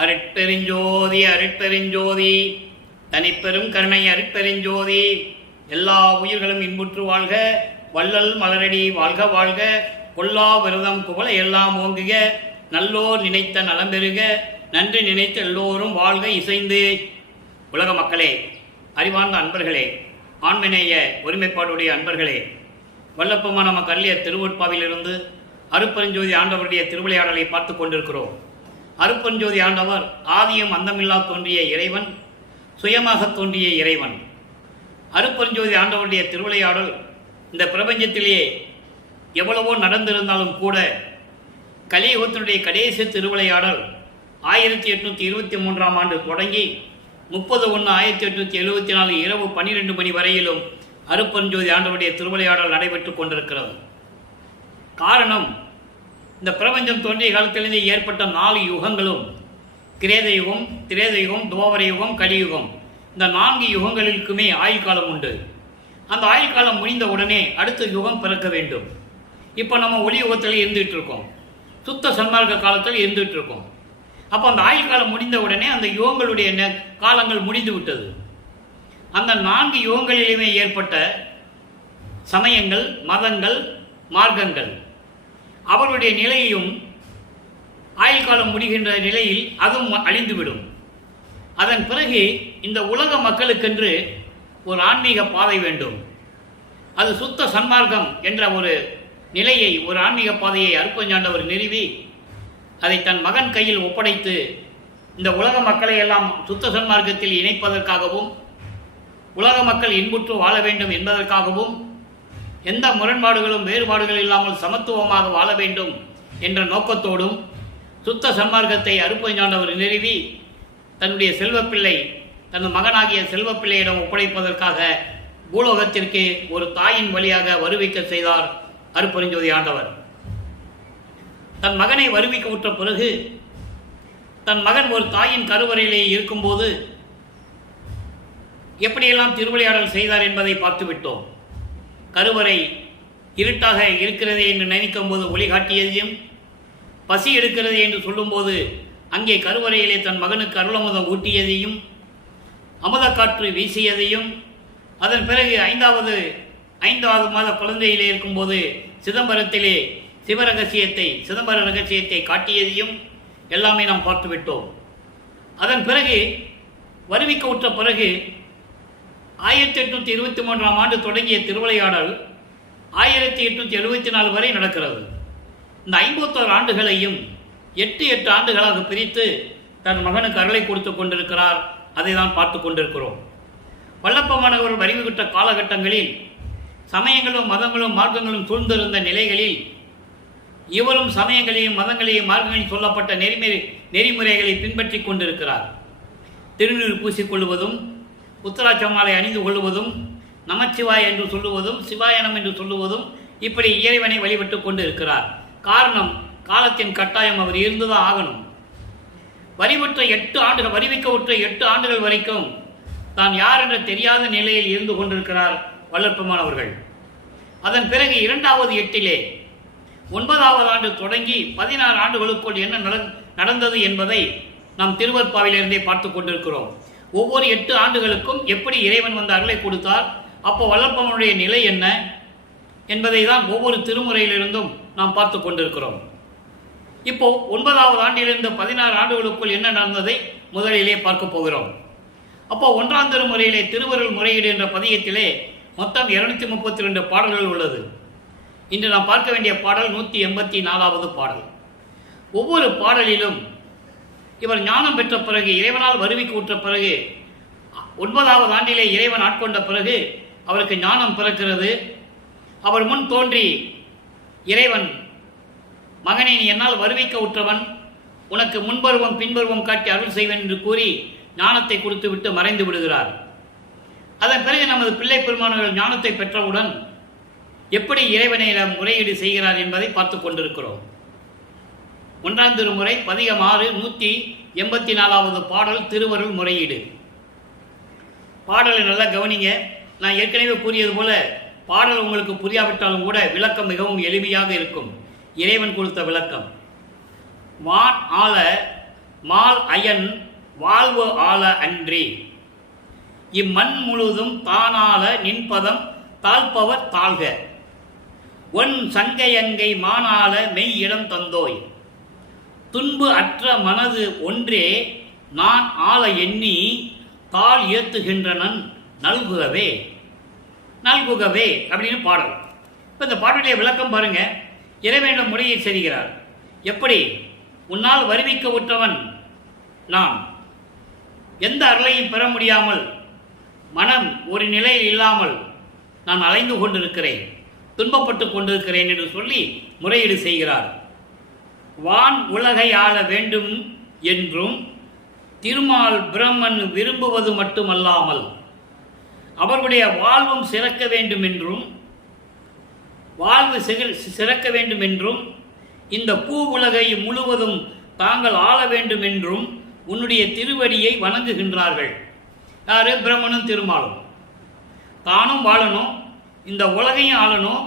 அருட்பெருஞ்சோதி அருட்பெருஞ்சோதி தனிப்பெரும் கருணை அருட்பெருஞ்சோதி. எல்லா உயிர்களும் இன்புற்று வாழ்க, வள்ளல் மலரடி வாழ்க வாழ்க, கொல்லா விரதம் புகழ எல்லாம் ஓங்குக, நல்லோர் நினைத்த நலம்பெறுக, நன்றி நினைத்த எல்லோரும் வாழ்க இசைந்து. உலக மக்களே, அறிவார்ந்த அன்பர்களே, ஆண்மநேய ஒருமைப்பாடுடைய அன்பர்களே, வல்லப்பமான நம்ம கல்லிய திருவொற்பாவிலிருந்து அருட்பெருஞ்சோதி ஆண்டவருடைய திருவிளையாடலை பார்த்து கொண்டிருக்கிறோம். அருட்பெருஞ்சோதி ஆண்டவர் ஆதியும் அந்தமில்லா தோன்றிய இறைவன், சுயமாக தோன்றிய இறைவன். அருட்பெருஞ்சோதி ஆண்டவருடைய திருவிளையாடல் இந்த பிரபஞ்சத்திலேயே எவ்வளவோ நடந்திருந்தாலும் கூட கலியுகத்தினுடைய கடைசி திருவிளையாடல் 1823ஆம் ஆண்டு தொடங்கி 30/1/1874 இரவு 12 மணி வரையிலும் அருட்பெருஞ்சோதி ஆண்டவருடைய திருவிளையாடல் நடைபெற்று கொண்டிருக்கிறது. காரணம், இந்த பிரபஞ்சம் தோன்றிய காலத்திலிருந்து ஏற்பட்ட 4 யுகங்களும், கிரேத யுகம், திரேத யுகம், துவாபர யுகம், கலியுகம், இந்த 4 யுகங்களுக்குமே ஆயுள் காலம் உண்டு. அந்த ஆயுள் காலம் முடிந்த உடனே அடுத்த யுகம் பிறக்க வேண்டும். இப்போ நம்ம ஒளி யுகத்தில் இருந்துகிட்டு இருக்கோம், சுத்த சன்மார்க்க காலத்தில் இருந்துகிட்டு இருக்கோம். அப்போ அந்த ஆயுள் காலம் முடிந்த உடனே அந்த யுகங்களுடைய காலங்கள் முடிந்து விட்டது. அந்த 4 யுகங்களிலுமே ஏற்பட்ட சமயங்கள், மதங்கள், மார்க்கங்கள், அவர்களுடைய நிலையையும் ஆயுள் காலம் முடிகின்ற நிலையில் அதுவும் அழிந்துவிடும். அதன் பிறகு இந்த உலக மக்களுக்கென்று ஒரு ஆன்மீக பாதை வேண்டும். அது சுத்த சன்மார்க்கம் என்ற ஒரு நிலையை, ஒரு ஆன்மீக பாதையை அருட்பெருஞ்சாண்டவர் நிறுவி அதை தன் மகன் கையில் ஒப்படைத்து இந்த உலக மக்களை எல்லாம் சுத்த சன்மார்க்கத்தில் இணைப்பதற்காகவும், உலக மக்கள் இன்புற்று வாழ வேண்டும் என்பதற்காகவும், எந்த முரண்பாடுகளும் வேறுபாடுகள் இல்லாமல் சமத்துவமாக வாழ வேண்டும் என்ற நோக்கத்தோடும் சுத்த சன்மார்க்கத்தை அருட்பெருஞ்சாண்டவர் நிறுவி தன்னுடைய செல்வப்பிள்ளை, தன் மகனாகிய செல்வப்பிள்ளையிடம் ஒப்படைப்பதற்காக பூலோகத்திற்கு ஒரு தாயின் வழியாக வருவிக்க செய்தார் அருட்பெருஞ்சோதி ஆண்டவர். தன் மகனை வருவிக்க உற்ற பிறகு தன் மகன் ஒரு தாயின் கருவறையிலே இருக்கும்போது எப்படியெல்லாம் திருவிளையாடல் செய்தார் என்பதை பார்த்துவிட்டோம். கருவறை இருட்டாக இருக்கிறது என்று நினைக்கும் போது ஒளி காட்டியதையும், பசி எடுக்கிறது என்று சொல்லும்போது அங்கே கருவறையிலே தன் மகனுக்கு அருளமுதம் ஊட்டியதையும், அமுதக்காற்று வீசியதையும், அதன் பிறகு 5வது மாத குழந்தையிலே இருக்கும்போது சிதம்பரத்திலே சிதம்பர ரகசியத்தை காட்டியதையும் எல்லாமே நாம் பார்த்துவிட்டோம். அதன் பிறகு வருவிக்க உற்ற பிறகு 1823ஆம் ஆண்டு தொடங்கிய திருவிளையாடல் 1874 வரை நடக்கிறது. இந்த 51 ஆண்டுகளையும் 8 ஆண்டுகளாக பிரித்து தன் மகனுக்கு அருளை கொடுத்து கொண்டிருக்கிறார். அதை தான் பார்த்து கொண்டிருக்கிறோம். வல்லப்பமானவர் வரிவுகிட்ட காலகட்டங்களில் சமயங்களும் மதங்களும் மார்க்கங்களும் சூழ்ந்திருந்த நிலைகளில் இவரும் சமயங்களையும் மதங்களையும் மார்க்கங்களில் சொல்லப்பட்ட நெறிமுறைகளை பின்பற்றி கொண்டிருக்கிறார். திருநீர் பூசிக்கொள்வதும், உத்தராட்ச மாலை அணிந்து கொள்வதும், நமச்சிவாய் என்று சொல்லுவதும், சிவாயனம் என்று சொல்லுவதும், இப்படி இறைவனை வழிபட்டு கொண்டு இருக்கிறார். காரணம், காலத்தின் கட்டாயம், அவர் இருந்துதான் ஆகணும். வரிவிக்க உற்ற 8 ஆண்டுகள் வரைக்கும் தான் யார் என்ற தெரியாத நிலையில் இருந்து கொண்டிருக்கிறார் வல்லற்பமானவர்கள். அதன் பிறகு 2வது 8லே 9வது ஆண்டு தொடங்கி 16 ஆண்டுகளுக்குள் என்ன நடந்தது என்பதை நாம் திருவொற்பாவிலிருந்தே பார்த்து கொண்டிருக்கிறோம். ஒவ்வொரு 8 ஆண்டுகளுக்கும் எப்படி இறைவன் வந்து அருளை கொடுத்தார், அப்போ வல்லற்பனுடைய நிலை என்ன என்பதை தான் ஒவ்வொரு திருமுறையிலிருந்தும் நாம் பார்த்து கொண்டிருக்கிறோம். இப்போ 9வது ஆண்டிலிருந்து 16 ஆண்டுகளுக்குள் என்ன நடந்ததை முதலிலே பார்க்க போகிறோம். அப்போ 1ஆம் திருமுறையிலே திருவருள் முறையீடு என்ற பதியத்திலே மொத்தம் 232 பாடல்கள் உள்ளது. இன்று நாம் பார்க்க வேண்டிய பாடல் 184வது பாடல். ஒவ்வொரு பாடலிலும் இவர் ஞானம் பெற்ற பிறகு, இறைவனால் வருவிக்க உற்ற பிறகு, 9வது ஆண்டிலே இறைவன் ஆட்கொண்ட பிறகு அவருக்கு ஞானம் பிறக்கிறது. அவர் முன் தோன்றி இறைவன், மகனை நீ என்னால் வருவிக்க உற்றவன், உனக்கு முன்பருவம் பின்பருவம் காட்டி அருள் செய்வேன் என்று கூறி ஞானத்தை கொடுத்து விட்டு மறைந்து விடுகிறார். அதன் பிறகு நமது பிள்ளை பெருமானவர்கள் ஞானத்தை பெற்றவுடன் எப்படி இறைவனையிடம் முறையீடு செய்கிறார் என்பதை பார்த்து கொண்டிருக்கிறோம். 1ஆம் திருமுறை பதிகம் 6 184வது பாடல் திருவருள் முறையீடு. பாடலை நல்லா கவனிங்க. நான் ஏற்கனவே கூறியது போல பாடல் உங்களுக்கு புரியாவிட்டாலும் கூட விளக்கம் மிகவும் எளிமையாக இருக்கும். இறைவன் கொடுத்த விளக்கம். வான் ஆள மால் அயன் வாழ்வு ஆள அன்றி இம்மண் முழுதும் தானால நின்பதம் தாழ்பவர் தாழ்க ஒன் சங்கையங்கை மானால மெய் இடம் தந்தோய் துன்பு அற்ற மனது ஒன்றே நான் ஆள எண்ணி தாள் ஏத்துகின்றனன் நல்குகவே நல்குகவே அப்படின்னு பாடல். இப்போ இந்த பாடலுடைய விளக்கம் பாருங்க. இறைவனிடம் முறையை செய்கிறார். எப்படி? உன்னால் வருவிக்க உற்றவன் நான், எந்த அருளையும் பெற முடியாமல் மனம் ஒரு நிலையில் இல்லாமல் நான் அலைந்து கொண்டிருக்கிறேன், துன்பப்பட்டு கொண்டிருக்கிறேன் என்று சொல்லி முறையீடு செய்கிறார். வான் உலகை ஆள வேண்டும் என்றும் திருமால் பிரம்மன் விரும்புவது மட்டுமல்லாமல் அவர்களுடைய வாழ்வும் சிறக்க வேண்டும் என்றும் வாழ்வு சிறக்க வேண்டும் என்றும் இந்த பூ உலகை முழுவதும் தாங்கள் ஆள வேண்டும் என்றும் உன்னுடைய திருவடியை வணங்குகின்றார்கள். யாரு? பிரம்மனும் திருமாலும். தானும் வாழணும், இந்த உலகையும் ஆளணும்,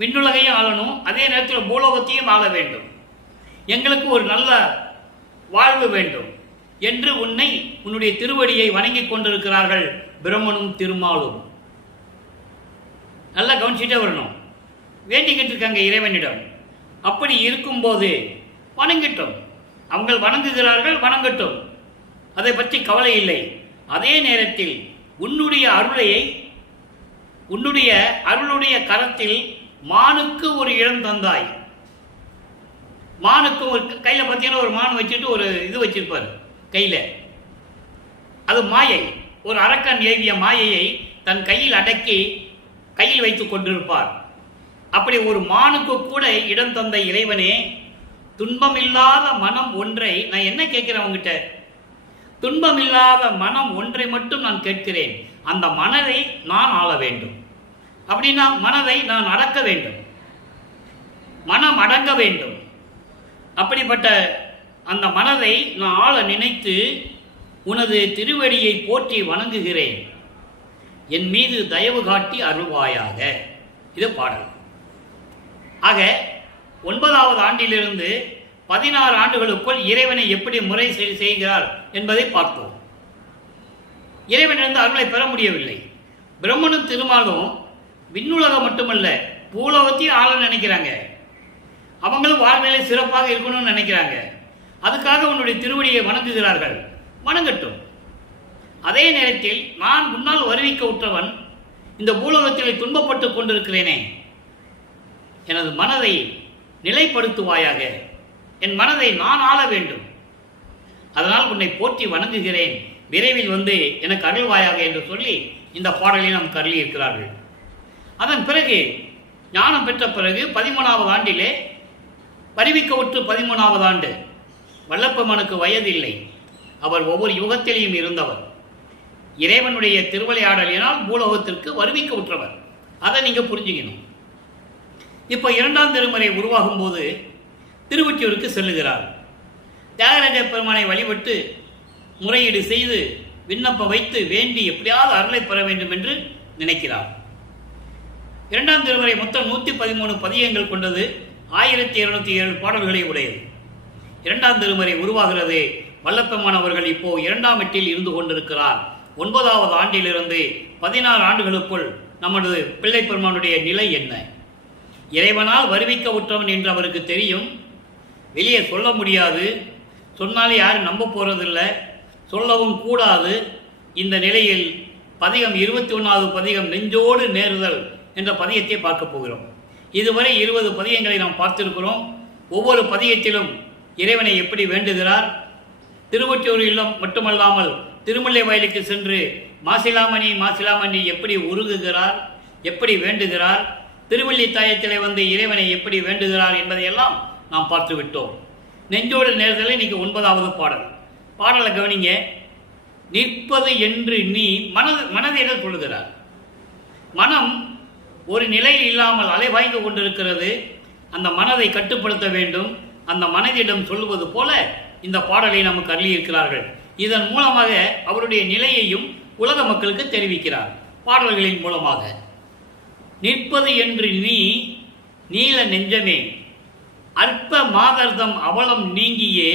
விண்ணுலகையும் ஆளணும், அதே நேரத்தில் பூலோகத்தையும் ஆள வேண்டும், எங்களுக்கு ஒரு நல்ல வாழ்வு வேண்டும் என்று உன்னுடைய திருவடியை வணங்கி கொண்டிருக்கிறார்கள் பிரம்மனும் திருமாலும். நல்லா கவனிச்சுட்டே வரணும். வேண்டிக்கிட்டு இருக்காங்க இறைவனிடம். அப்படி இருக்கும்போது வணங்கட்டும், அவங்க வணங்குகிறார்கள், வணங்கட்டும், அதை பற்றி கவலை இல்லை. அதே நேரத்தில் உன்னுடைய அருளுடைய கரத்தில் மானுக்கு ஒரு இடம் தந்தாய். மானுக்கு ஒரு கையில் பார்த்தீங்கன்னா ஒரு மான் வச்சுட்டு ஒரு இது வச்சிருப்பார் கையில். அது மாயை, ஒரு அரக்கன் ஏவிய மாயையை தன் கையில் அடக்கி கையில் வைத்துக் கொண்டிருப்பார். அப்படி ஒரு மானுக்கு கூட இடம் தந்த இறைவனே, துன்பமில்லாத மனம் ஒன்றை நான் என்ன கேட்கிறேன் உங்ககிட்ட? துன்பமில்லாத மனம் ஒன்றை மட்டும் நான் கேட்கிறேன். அந்த மனதை நான் ஆள வேண்டும். அப்படின்னா மனதை நான் அடக்க வேண்டும், மனம் அடங்க வேண்டும். அப்படிப்பட்ட அந்த மனதை நான் ஆள நினைத்து உனது திருவடியை போற்றி வணங்குகிறேன். என் மீது தயவு காட்டி அருள்வாயாக. இது பாடல். ஆக 9வது ஆண்டிலிருந்து 16 ஆண்டுகளுக்குள் இறைவனை எப்படி முறை செய்கிறார் என்பதை பார்த்தோம். இறைவனிலிருந்து அருளை பெற முடியவில்லை. பிரம்மனும் திருமாலும் விண்ணுலகம் மட்டுமல்ல பூலோகத்தையும் ஆள நினைக்கிறாங்க. அவங்களும் வாழ்விலை சிறப்பாக இருக்கணும்னு நினைக்கிறாங்க. அதுக்காக உன்னுடைய திருவடியை வணங்குகிறார்கள். வணங்கட்டும். அதே நேரத்தில் நான் முன்னால் வருவிக்க உற்றவன் இந்த பூலோகத்தில் துன்பப்பட்டு கொண்டிருக்கிறேனே, எனது மனதை நிலைப்படுத்துவாயாக, என் மனதை நான் ஆள வேண்டும், அதனால் உன்னை போற்றி வணங்குகிறேன், விரைவில் வந்து எனக்கு அருள்வாயாக என்று சொல்லி இந்த பாடலை நாம் கருளி இருக்கிறார்கள். அதன் பிறகு ஞானம் பெற்ற பிறகு 13வது ஆண்டிலே வருவிக்க உற்று 13வது ஆண்டு வல்லப்பெருமானுக்கு வயதில்லை. அவர் ஒவ்வொரு யுகத்திலையும் இருந்தவர். இறைவனுடைய திருவிளையாடலினால் பூலோகத்திற்கு வருவிக்க உற்றவர். அதை நீங்கள் புரிஞ்சுக்கணும். இப்போ 2ஆம் திருமுறை உருவாகும் போது திருவொற்றியூருக்கு செல்லுகிறார். தியாகராஜ பெருமானை வழிபட்டு முறையீடு செய்து விண்ணப்பம் வைத்து வேண்டி எப்படியாவது அருளை பெற வேண்டும் என்று நினைக்கிறார். 2ஆம் திருமுறை மொத்தம் 113 பதியங்கள் கொண்டது, 1207 பாடல்களை உடையது. 2ஆம் திருமுறை உருவாகிறது. வல்லப்பெருமான் அவர்கள் இப்போ 2ஆம் எட்டில் இருந்து கொண்டிருக்கிறார். 9வது ஆண்டிலிருந்து 16 ஆண்டுகளுக்குள் நமது பிள்ளை பெருமானுடைய நிலை என்ன? இறைவனால் வருவிக்க உற்றவன் என்று அவருக்கு தெரியும். வெளியே சொல்ல முடியாது, சொன்னாலே யாரும் நம்ப போறதில்லை, சொல்லவும் கூடாது. இந்த நிலையில் பதிகம் 21வது பதிகம் நெஞ்சோடு நேருதல் என்ற பதியத்தை பார்க்க போகிறோம். இதுவரை 20 பதியங்களை நாம் பார்த்திருக்கிறோம். ஒவ்வொரு பதியத்திலும் இறைவனை எப்படி வேண்டுகிறார், திருவொற்றியூர் இல்லம் மட்டுமல்லாமல் திருமுல்லை வயலுக்கு சென்று மாசிலாமணி எப்படி உருகுகிறார், எப்படி வேண்டுகிறார், திருவல்லித்தாயத்திலே வந்து இறைவனை எப்படி வேண்டுகிறார் என்பதையெல்லாம் நாம் பார்த்து விட்டோம். நெஞ்சோடு நேர்தலை இன்னைக்கு 9வது பாடலை கவனிங்க. நிற்பது என்று நீ மனதிடம் சொல்லுகிறார். மனம் ஒரு நிலையில் இல்லாமல் அலைவாய்ந்து கொண்டிருக்கிறது. அந்த மனதை கட்டுப்படுத்த வேண்டும். அந்த மனதிடம் சொல்லுவது போல இந்த பாடலை நமக்கு அருளியிருக்கிறார்கள். இதன் மூலமாக அவருடைய நிலையையும் உலக மக்களுக்கு தெரிவிக்கிறார் பாடல்களின் மூலமாக. நிற்பது என்று நீ நீல நெஞ்சமே அற்ப மாதர்தம் அவலம் நீங்கியே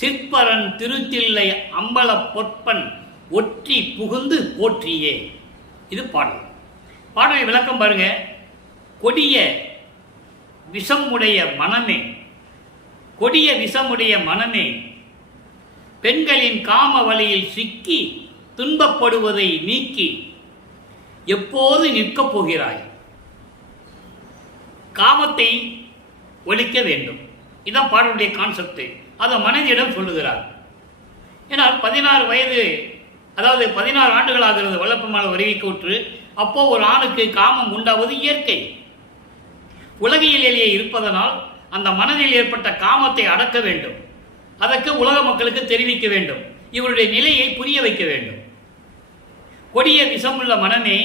சிற்பரன் திருத்தில்லை அம்பல பொற்பன் ஒற்றி புகுந்து போற்றியே. இது பாடல். பாடலை விளக்கம் பாருங்க. கொடிய விஷமுடைய மனமே, கொடிய விஷமுடைய மனமே, பெண்களின் காம வலையில் சிக்கி துன்பப்படுவதை நீக்கி எப்போது நிற்கப் போகிறாய்? காமத்தை ஒழிக்க வேண்டும். இதான் பாடலுடைய கான்செப்ட். அதை மனைவியிடம் சொல்லுகிறார். ஏன்னால் 16 வயது, அதாவது 16 ஆண்டுகள் ஆகிறது வல்லப்பெருமாள் வருவிக்கூற்று. அப்போ ஒரு ஆணுக்கு காமம் உண்டாவது இயற்கை. உலகியலிலேயே இருப்பதனால் அந்த மனதில் ஏற்பட்ட காமத்தை அடக்க வேண்டும். அதற்கு உலக மக்களுக்கு தெரிவிக்க வேண்டும். இவருடைய நிலையை புரிய வைக்க வேண்டும். கொடிய விஷமுள்ள மனமே,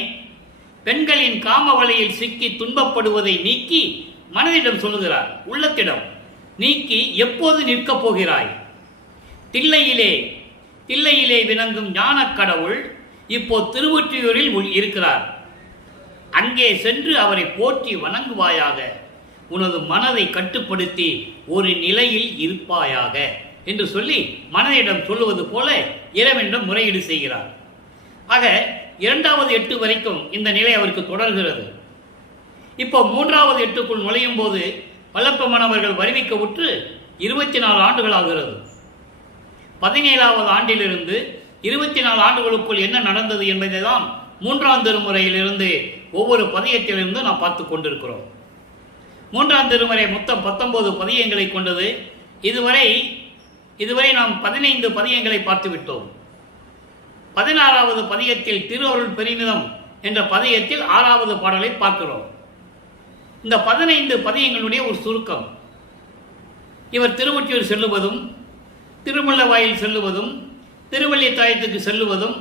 பெண்களின் காம வலையில் சிக்கி துன்பப்படுவதை நீக்கி மனதிடம் சொல்லுகிறார். உள்ளத்திடம் நீக்கி எப்போது நிற்கப் போகிறாய்? தில்லையிலே விளங்கும் ஞான கடவுள் இப்போ திருவொற்றியூரில் இருக்கிறார். அங்கே சென்று அவரை போற்றி வணங்குவாயாக. உனது மனதை கட்டுப்படுத்தி ஒரு நிலையில் இருப்பாயாக என்று சொல்லி மனதிடம் சொல்லுவது போல இறைவனிடம் முறையீடு செய்கிறார். ஆக 2வது 8 வரைக்கும் இந்த நிலை அவருக்கு தொடர்கிறது. இப்போ 3வது 8க்குள் நுழையும் போது வல்லப்பெருமான் அவர்கள் வருவிக்க உற்று 24 ஆண்டுகள் ஆகிறது. 17வது ஆண்டிலிருந்து 24 ஆண்டுகளுக்குள் என்ன நடந்தது என்பதை தான் 3ஆம் திருமுறையிலிருந்து ஒவ்வொரு பதியத்திலிருந்து நாம் பார்த்து கொண்டிருக்கிறோம். 3ஆம் திருமுறை மொத்தம் 19 பதியங்களை கொண்டது. இதுவரை நாம் 15 பதியங்களை பார்த்து விட்டோம். 16வது பதியத்தில் திருவருள் பெருமிதம் என்ற பதியத்தில் 6வது பாடலை பார்க்கிறோம். இந்த 15 பதியங்களுடைய ஒரு சுருக்கம். இவர் திருவொற்றியூர் செல்லுவதும், திருமல்லவாயில் செல்லுவதும், திருவல்லித்தாயத்துக்கு செல்லுவதும்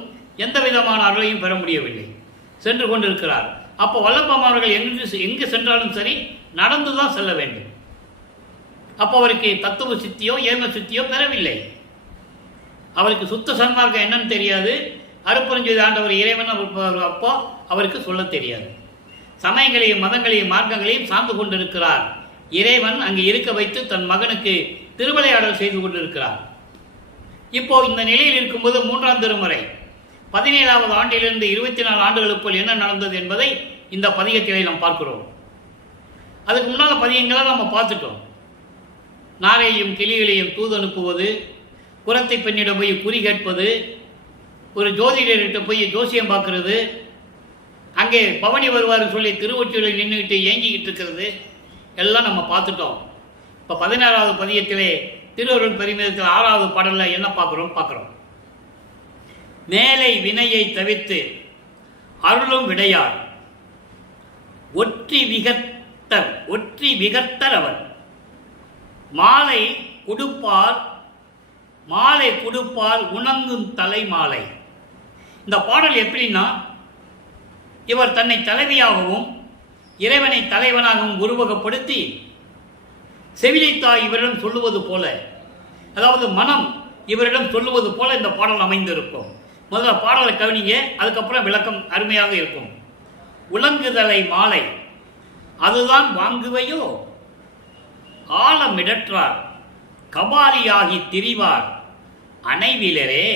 எந்த விதமான அருளையும் பெற முடியவில்லை. சென்று கொண்டிருக்கிறார். அப்போ வல்லப்பெருமான் அவர்கள் எங்கு சென்றாலும் சரி நடந்துதான் செல்ல வேண்டும். அப்போ அவருக்கு தத்துவ சித்தியோ ஏம சித்தியோ பெறவில்லை. அவருக்கு சுத்த சன்மார்க்கம் என்னன்னு தெரியாது. அருப்பெருஞ்சோதி ஆண்டவர் இறைவன் அப்போ அவருக்கு சொல்ல தெரியாது. சமயங்களையும் மதங்களையும் மார்க்கங்களையும் சார்ந்து கொண்டிருக்கிறார். இறைவன் அங்கே இருக்க வைத்து தன் மகனுக்கு திருவிளையாடல் செய்து கொண்டிருக்கிறார். இப்போ இந்த நிலையில் இருக்கும்போது 3ஆம் திருமுறை 17வது ஆண்டிலிருந்து 24 ஆண்டுகளுக்குள் என்ன நடந்தது என்பதை இந்த பதிகத்திலே நாம் பார்க்கிறோம். அதுக்கு முன்னால் பதியங்களை நம்ம பார்த்துட்டோம். நாரையும் கிளிகளையும் தூது அனுப்புவது, புறத்தை பெண்ணிடம் போய் குறி கேட்பது, ஒரு ஜோதிடர்கிட்ட போய் ஜோசியம் பார்க்கறது, அங்கே பவனி வருவார் சொல்லி திருவொற்றியூரில் நின்றுக்கிட்டு ஏங்கிக்கிட்டு இருக்கிறது எல்லாம் நம்ம பார்த்துட்டோம். இப்போ 16வது பதியத்திலே திருவருள் பெருமிதத்தில் 6வது பாடலில் என்ன பார்க்குறோம். மேலை வினையை தவிர்த்து அருளும் விடையார் ஒற்றி விகர்த்தர் அவர் மாலை குடுப்பார் உணங்கும் தலை மாலை. இந்த பாடல் எப்படின்னா, இவர் தன்னை தலைவியாகவும் இறைவனை தலைவனாகவும் உருவகப்படுத்தி செவிலித்தாய் இவரிடம் சொல்லுவது போல, அதாவது மனம் இவரிடம் சொல்லுவது போல இந்த பாடல் அமைந்திருக்கும். முதல்ல பாடலை கவனிங்க, அதுக்கப்புறம் விளக்கம் அருமையாக இருக்கும். உலங்குதலை மாலை அதுதான் வாங்குவையோ, ஆழமிடற்றார் கபாலியாகி திரிவார் அணைவிலரே,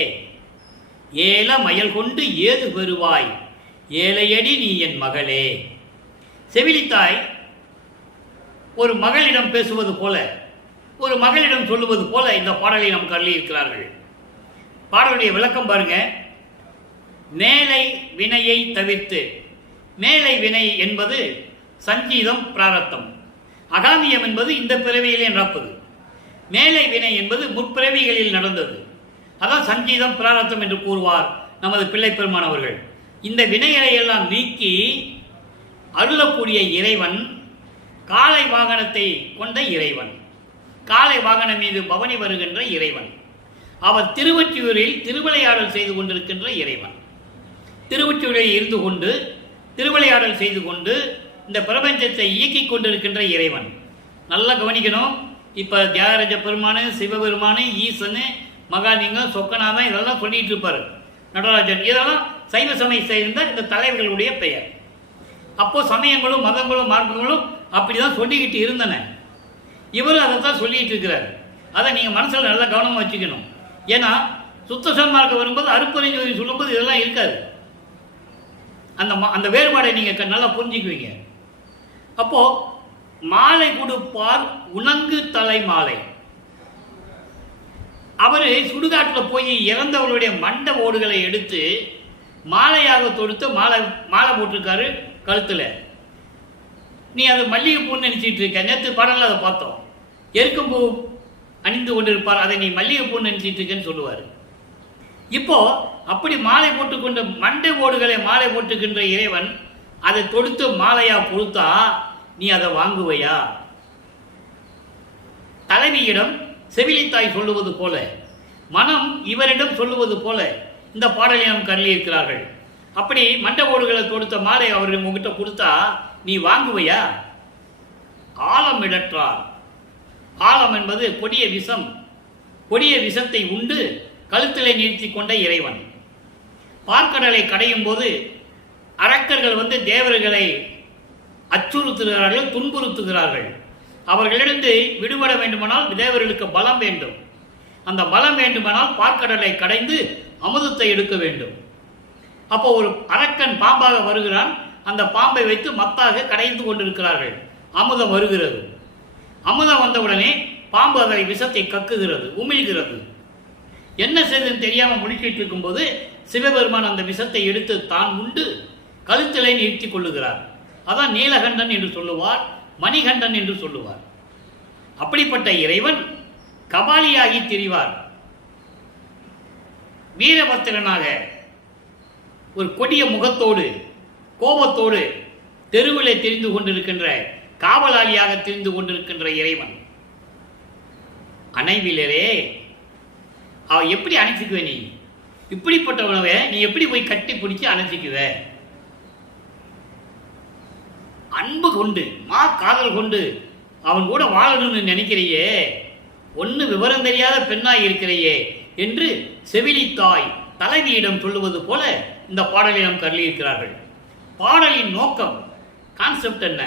ஏல மயல் கொண்டு ஏது பெறுவாய் ஏழையடி நீ என் மகளே. செவிலித்தாய் ஒரு மகளிடம் பேசுவது போல, ஒரு மகளிடம் சொல்லுவது போல இந்த பாடலை நமக்கு அள்ளி இருக்கிறார்கள். பாடலுடைய விளக்கம் பாருங்க. மேலை வினையை தவிர்த்து, மேலை வினை என்பது சஞ்சீதம் பிராரத்தம், அகாமியம் என்பது இந்த பிறவியிலே நடப்பது, மேலை வினை என்பது முற்பிறவிகளில் நடந்தது. அதான் சஞ்சீதம் பிராரத்தம் என்று கூறுவார் நமது பிள்ளை பெருமான் அவர்கள். இந்த வினைகளை எல்லாம் நீக்கி அருளக்கூடிய இறைவன் காளை வாகனத்தை கொண்ட இறைவன், காளை வாகனம் மீது பவனி வருகின்ற இறைவன், அவர் திருவொற்றியூரில் திருவிளையாடல் செய்து கொண்டிருக்கின்ற இறைவன், திருவொற்றியூரில் இருந்து கொண்டு திருவிளையாடல் செய்து கொண்டு இந்த பிரபஞ்சத்தை இயக்கிக் கொண்டிருக்கின்ற இறைவன். நல்லா கவனிக்கணும். இப்போ தியாகராஜ பெருமானு, சிவபெருமானு, ஈசனு, மகாலிங்கம், சொக்கநாதன் இதெல்லாம் சொல்லிட்டு இருப்பார், நடராஜன், இதெல்லாம் சைவ சமயம் சேர்ந்த இந்த தலைவர்களுடைய பெயர். அப்போ சமயங்களும் மதங்களும் மார்க்கங்களும் அப்படிதான் சொல்லிக்கிட்டு இருந்தன. இவரும் அதை தான் சொல்லிட்டு இருக்கிறார். அதை நீங்கள் மனசில் நல்லா கவனமாக வச்சுக்கணும். ஏன்னா சுத்த சன்மார்க்கம் வரும்போது அருப்பறிஞ்சோதி சொல்லும்போது இதெல்லாம் இருக்காது. அந்த வேறுபாடை நீங்கள் நல்லா புரிஞ்சுக்குவீங்க. அப்போது மாலை கொடுப்பார் உணங்கு தலை மாலை. அவர் சுடுகாட்டில் போய் இறந்தவர்களுடைய மண்ட ஓடுகளை எடுத்து மாலையாக தொடுத்து மாலை போட்டிருக்காரு கழுத்தில். நீ அது மல்லிகைப்பூன்னு நினச்சிட்டு இருக்க. நேற்று பாடலில் அதை பார்த்தோம். எருக்கம்பூ அணிந்து கொண்டிருப்பார், அதை நீ மல்லிகைப்பூன்னு நினச்சிட்டு இருக்கேன்னு சொல்லுவார். இப்போ அப்படி மாலை போட்டுக்கொண்ட மண்டை ஓடுகளை மாலை போட்டுக்கின்ற இறைவன் அதை தொடுத்து மாலையா கொடுத்தா நீ அதை வாங்குவையா? தலைவியிடம் செவிலித்தாய் சொல்லுவது போல, மனம் இவரிடம் சொல்லுவது போல இந்த பாடலை நாம் கருளியிருக்கிறார்கள். அப்படி மண்டை ஓடுகளை தொடுத்த மாலை அவர் உங்ககிட்ட கொடுத்தா நீ வாங்குவையா? ஆலம் இடற்றார். ஆலம் என்பது கொடிய விஷம். கொடிய விஷத்தை உண்டு கழுத்திலே நிறுத்தி கொண்ட இறைவன். பார்க்கடலை கடையும் போது அரக்கர்கள் தேவர்களை அச்சுறுத்துகிறார்கள், துன்புறுத்துகிறார்கள். அவர்களிடந்து விடுபட வேண்டுமானால் தேவர்களுக்கு பலம் வேண்டும். அந்த பலம் வேண்டுமானால் பார்க்கடலை கடைந்து அமுதத்தை எடுக்க வேண்டும். அப்போ ஒரு அரக்கன் பாம்பாக வருகிறான். அந்த பாம்பை வைத்து மத்தாக கடைந்து கொண்டிருக்கிறார்கள். அமுதம் வருகிறது. அமுதம் வந்தவுடனே பாம்பு அதை விஷத்தை கக்குகிறது, உமிழ்கிறது. என்ன செய்ததுன்னு தெரியாமல் முடிக்கிட்டு இருக்கும்போது சிவபெருமான் அந்த விஷத்தை எடுத்து தான் உண்டு கழுத்திலே நிறுத்தி கொள்ளுகிறார். அதான் நீலகண்டன் என்று சொல்லுவார், மணிகண்டன் என்று சொல்லுவார். அப்படிப்பட்ட இறைவன் கபாலியாகி திரிவார். வீரபத்திரனாக ஒரு கொடிய முகத்தோடு கோபத்தோடு தெருவிலே தெரிந்து கொண்டிருக்கின்ற காவலாளியாக தெரிந்து கொண்டிருக்கின்ற இறைவன் அணைவிலரே. அவ எப்படி அணைச்சிக்குவ? நீ இப்படிப்பட்டவனவை நீ எப்படி போய் கட்டி பிடிச்சி அணைச்சிக்குவ? அன்பு கொண்டு காதல் கொண்டு அவன் கூட வாழணும்னு நினைக்கிறையே, ஒன்னு விவரம் தெரியாத பெண்ணாய் இருக்கிறையே என்று செவிலித்தாய் தலைவியிடம் சொல்லுவது போல இந்த பாடலை நாம் கருளியிருக்கிறார்கள். பாடலின் நோக்கம், கான்செப்ட் என்ன?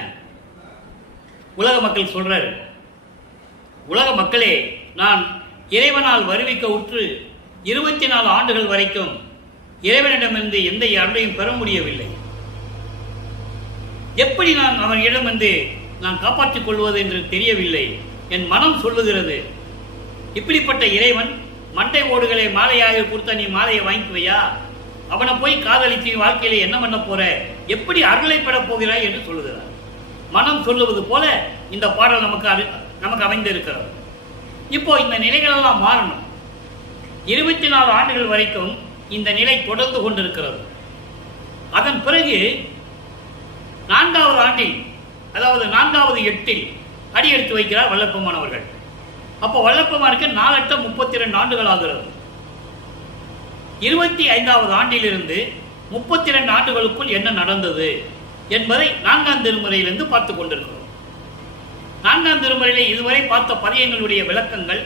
உலக மக்கள் சொல்றாரு, உலக மக்களே, நான் இறைவனால் வருவிக்க உற்று 24 ஆண்டுகள் வரைக்கும் இறைவனிடமிருந்து எந்த அருளையும் பெற முடியவில்லை. எப்படி நான் அவனிடமிருந்து நான் காப்பாற்றிக் கொள்வது என்று தெரியவில்லை. என் மனம் சொல்லுகிறது, இப்படிப்பட்ட இறைவன் மண்டை ஓடுகளை மாலையாக கொடுத்தா நீ மாலையை வாங்கிக்குவையா? அவனை போய் காதலித்து வாழ்க்கையில என்ன பண்ண போற? எப்படி அருளை பெற போகிறாய் என்று சொல்லுகிறார். மனம் சொல்லுவது போல இந்த பாடல் நமக்கு அமைந்திருக்கிறது. இப்போ இந்த நிலைகளெல்லாம் மாறணும். 24 ஆண்டுகள் வரைக்கும் இந்த நிலை தொடர்ந்து கொண்டிருக்கிறது. அதன் பிறகு 4வது ஆண்டில், அதாவது 4வது எட்டில் அடி எடுத்து வைக்கிறார் வல்லப்பெருமான் அவர்கள். அப்போ வல்லப்பெருமானுக்கு 4 32 ஆண்டுகள் ஆகிறது. 25வது ஆண்டிலிருந்து 32 ஆண்டுகளுக்குள் என்ன நடந்தது என்பதை 4ஆம் திருமுறையிலிருந்து பார்த்து கொண்டிருக்கிறோம். 4ஆம் திருமுறையிலே இதுவரை பார்த்த பதியங்களுடைய விளக்கங்கள்,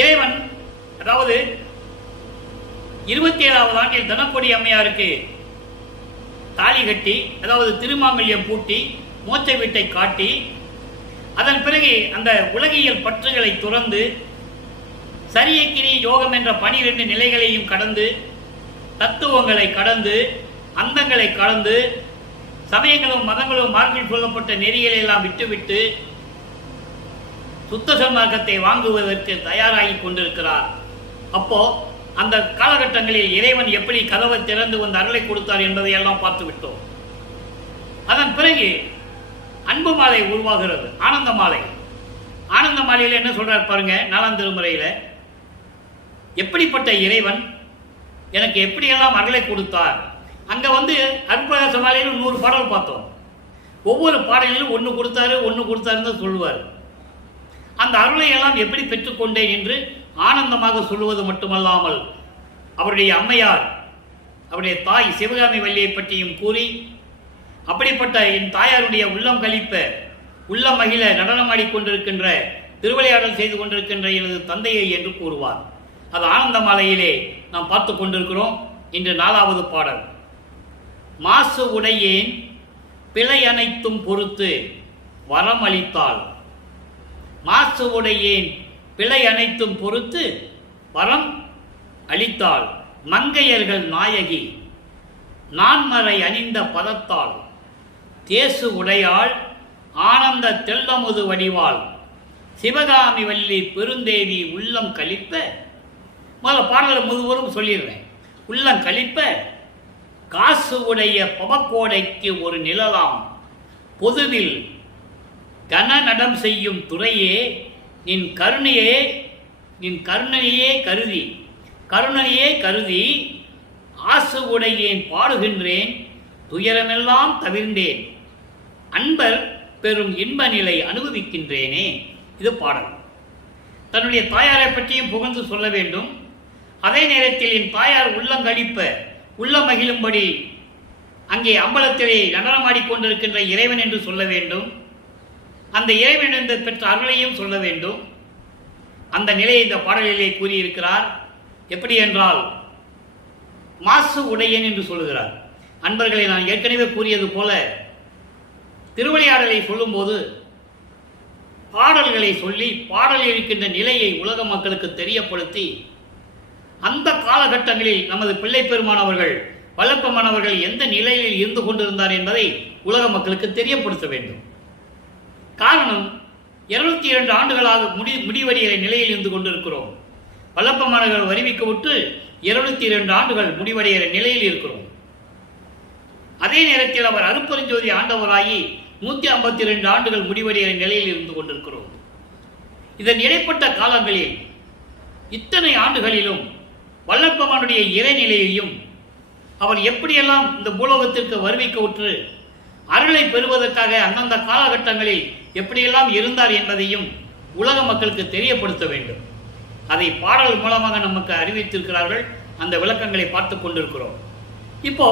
இறைவன் அதாவது 27வது ஆண்டில் தனக்கொடி அம்மையாருக்கு தாலி கட்டி, அதாவது திருமாங்கல்யம் பூட்டி மோட்ச வீட்டை காட்டி, அதன் பிறகு அந்த உலகியல் பற்றுகளை துறந்து சரியக்கிரி யோகம் என்ற 12 நிலைகளையும் கடந்து, தத்துவங்களை கடந்து, அந்தங்களை கடந்து, சமயங்களும் மதங்களும் மார்க்கில் சொல்லப்பட்ட நெறிகளை எல்லாம் விட்டுவிட்டு சுத்த சன்மார்க்கத்தை வாங்குவதற்கு தயாராகி கொண்டிருக்கிறார். அப்போ அந்த காலகட்டங்களில் இறைவன் எப்படி கதவை திறந்து வந்து அருளை கொடுத்தார் என்பதை எல்லாம் பார்த்து விட்டோம். அதன் பிறகு அன்பு மாலை உருவாகிறது, ஆனந்த மாலை. ஆனந்த மாலையில் என்ன சொல்றார் பாருங்க, 4ஆம் திருமுறையில எப்படிப்பட்ட இறைவன் எனக்கு எப்படியெல்லாம் அருளை கொடுத்தார். அங்க அற்புத மாலையில் 100 பாடல் பார்த்தோம். ஒவ்வொரு பாடலிலும் ஒன்று கொடுத்தாருன்னு சொல்லுவார். அந்த அருளை எல்லாம் எப்படி பெற்றுக்கொண்டேன் என்று ஆனந்தமாக சொல்லுவது மட்டுமல்லாமல் அவருடைய அம்மையார், அவருடைய தாய் சிவகாமி வள்ளியை பற்றியும் கூறி, அப்படிப்பட்ட என் தாயாருடைய உள்ளம் கழிப்ப, உள்ளம் மகிழ நடனமாடிக்கொண்டிருக்கின்ற, திருவிளையாடல் செய்து கொண்டிருக்கின்ற எனது தந்தையை என்று கூறுவார். அது ஆனந்த மாலையிலே நாம் பார்த்து கொண்டிருக்கிறோம். இன்று 4வது பாடல். மாசு உடையேன் பிழை அனைத்தும் பொறுத்து வரமளித்தாள். மாசு உடையேன் பிழை அனைத்தும் பொறுத்து வரம் அளித்தாள் மங்கையர்கள் நாயகி நான்மறை அணிந்த பதத்தாள் தேசு உடையாள் ஆனந்த தெல்லமுது வடிவாள் சிவகாமி வள்ளி பெருந்தேவி உள்ளம் கழிப்ப. முதல்ல பாடல் முழுவதும் சொல்லிடுறேன். உள்ளம் கழிப்ப காசு உடைய பவக்கோடைக்கு ஒரு நிழலாம் பொதுவில் கன நடம் செய்யும் துறையே நின் கருணையே கருதி ஆசு உடையேன் பாடுகின்றேன் துயரமெல்லாம் தவிர்ந்தேன் அன்பர் பெரும் இன்ப நிலை அனுபவிக்கின்றேனே. இது பாடல். தன்னுடைய தாயாரை பற்றியும் புகழ்ந்து சொல்ல வேண்டும். அதே நேரத்தில் என் தாயார் உள்ளங்கழிப்ப உள்ள மகிழும்படி அங்கே அம்பலத்திலே நடனமாடிக்கொண்டிருக்கின்ற இறைவன் என்று சொல்ல வேண்டும். அந்த இறைவன் என்று பெற்ற அருளையும் சொல்ல வேண்டும். அந்த நிலையை இந்த பாடலிலே கூறியிருக்கிறார். எப்படி என்றால் மாசு உடையன் என்று சொல்லுகிறார். அன்பர்களை நான் ஏற்கனவே கூறியது போல திருவிளையாடலை சொல்லும்போது பாடல்களை சொல்லி பாடலில் இருக்கின்ற நிலையை உலக மக்களுக்கு தெரியப்படுத்தி அந்த காலகட்டங்களில் நமது பிள்ளை பெருமானவர்கள் வல்லப்பமானவர்கள் எந்த நிலையில் இருந்து கொண்டிருந்தார் என்பதை உலக மக்களுக்கு தெரியப்படுத்த வேண்டும். காரணம் 202 ஆண்டுகளாக முடிவடைகிற நிலையில் இருந்து கொண்டிருக்கிறோம். வல்லப்பமானவர்கள் வருவிக்க விட்டு 202 ஆண்டுகள் முடிவடைகிற நிலையில் இருக்கிறோம். அதே நேரத்தில் அவர் அருப்பெருஞ்சோதி ஆண்டவராகி 152 ஆண்டுகள் முடிவடைகிற நிலையில் இருந்து கொண்டிருக்கிறோம். இதன் இடைப்பட்ட காலங்களில் இத்தனை ஆண்டுகளிலும் வல்லப்பமானுடைய இறைநிலையையும் அவர் எப்படியெல்லாம் இந்த பூலோகத்திற்கு வருவிக்க உற்று அருளை பெறுவதற்காக அந்தந்த காலகட்டங்களில் எப்படியெல்லாம் இருந்தார் என்பதையும் உலக மக்களுக்கு தெரியப்படுத்த வேண்டும். அதை பாடல் மூலமாக நமக்கு அறிவித்திருக்கிறார்கள். அந்த விளக்கங்களை பார்த்து கொண்டிருக்கிறோம். இப்போ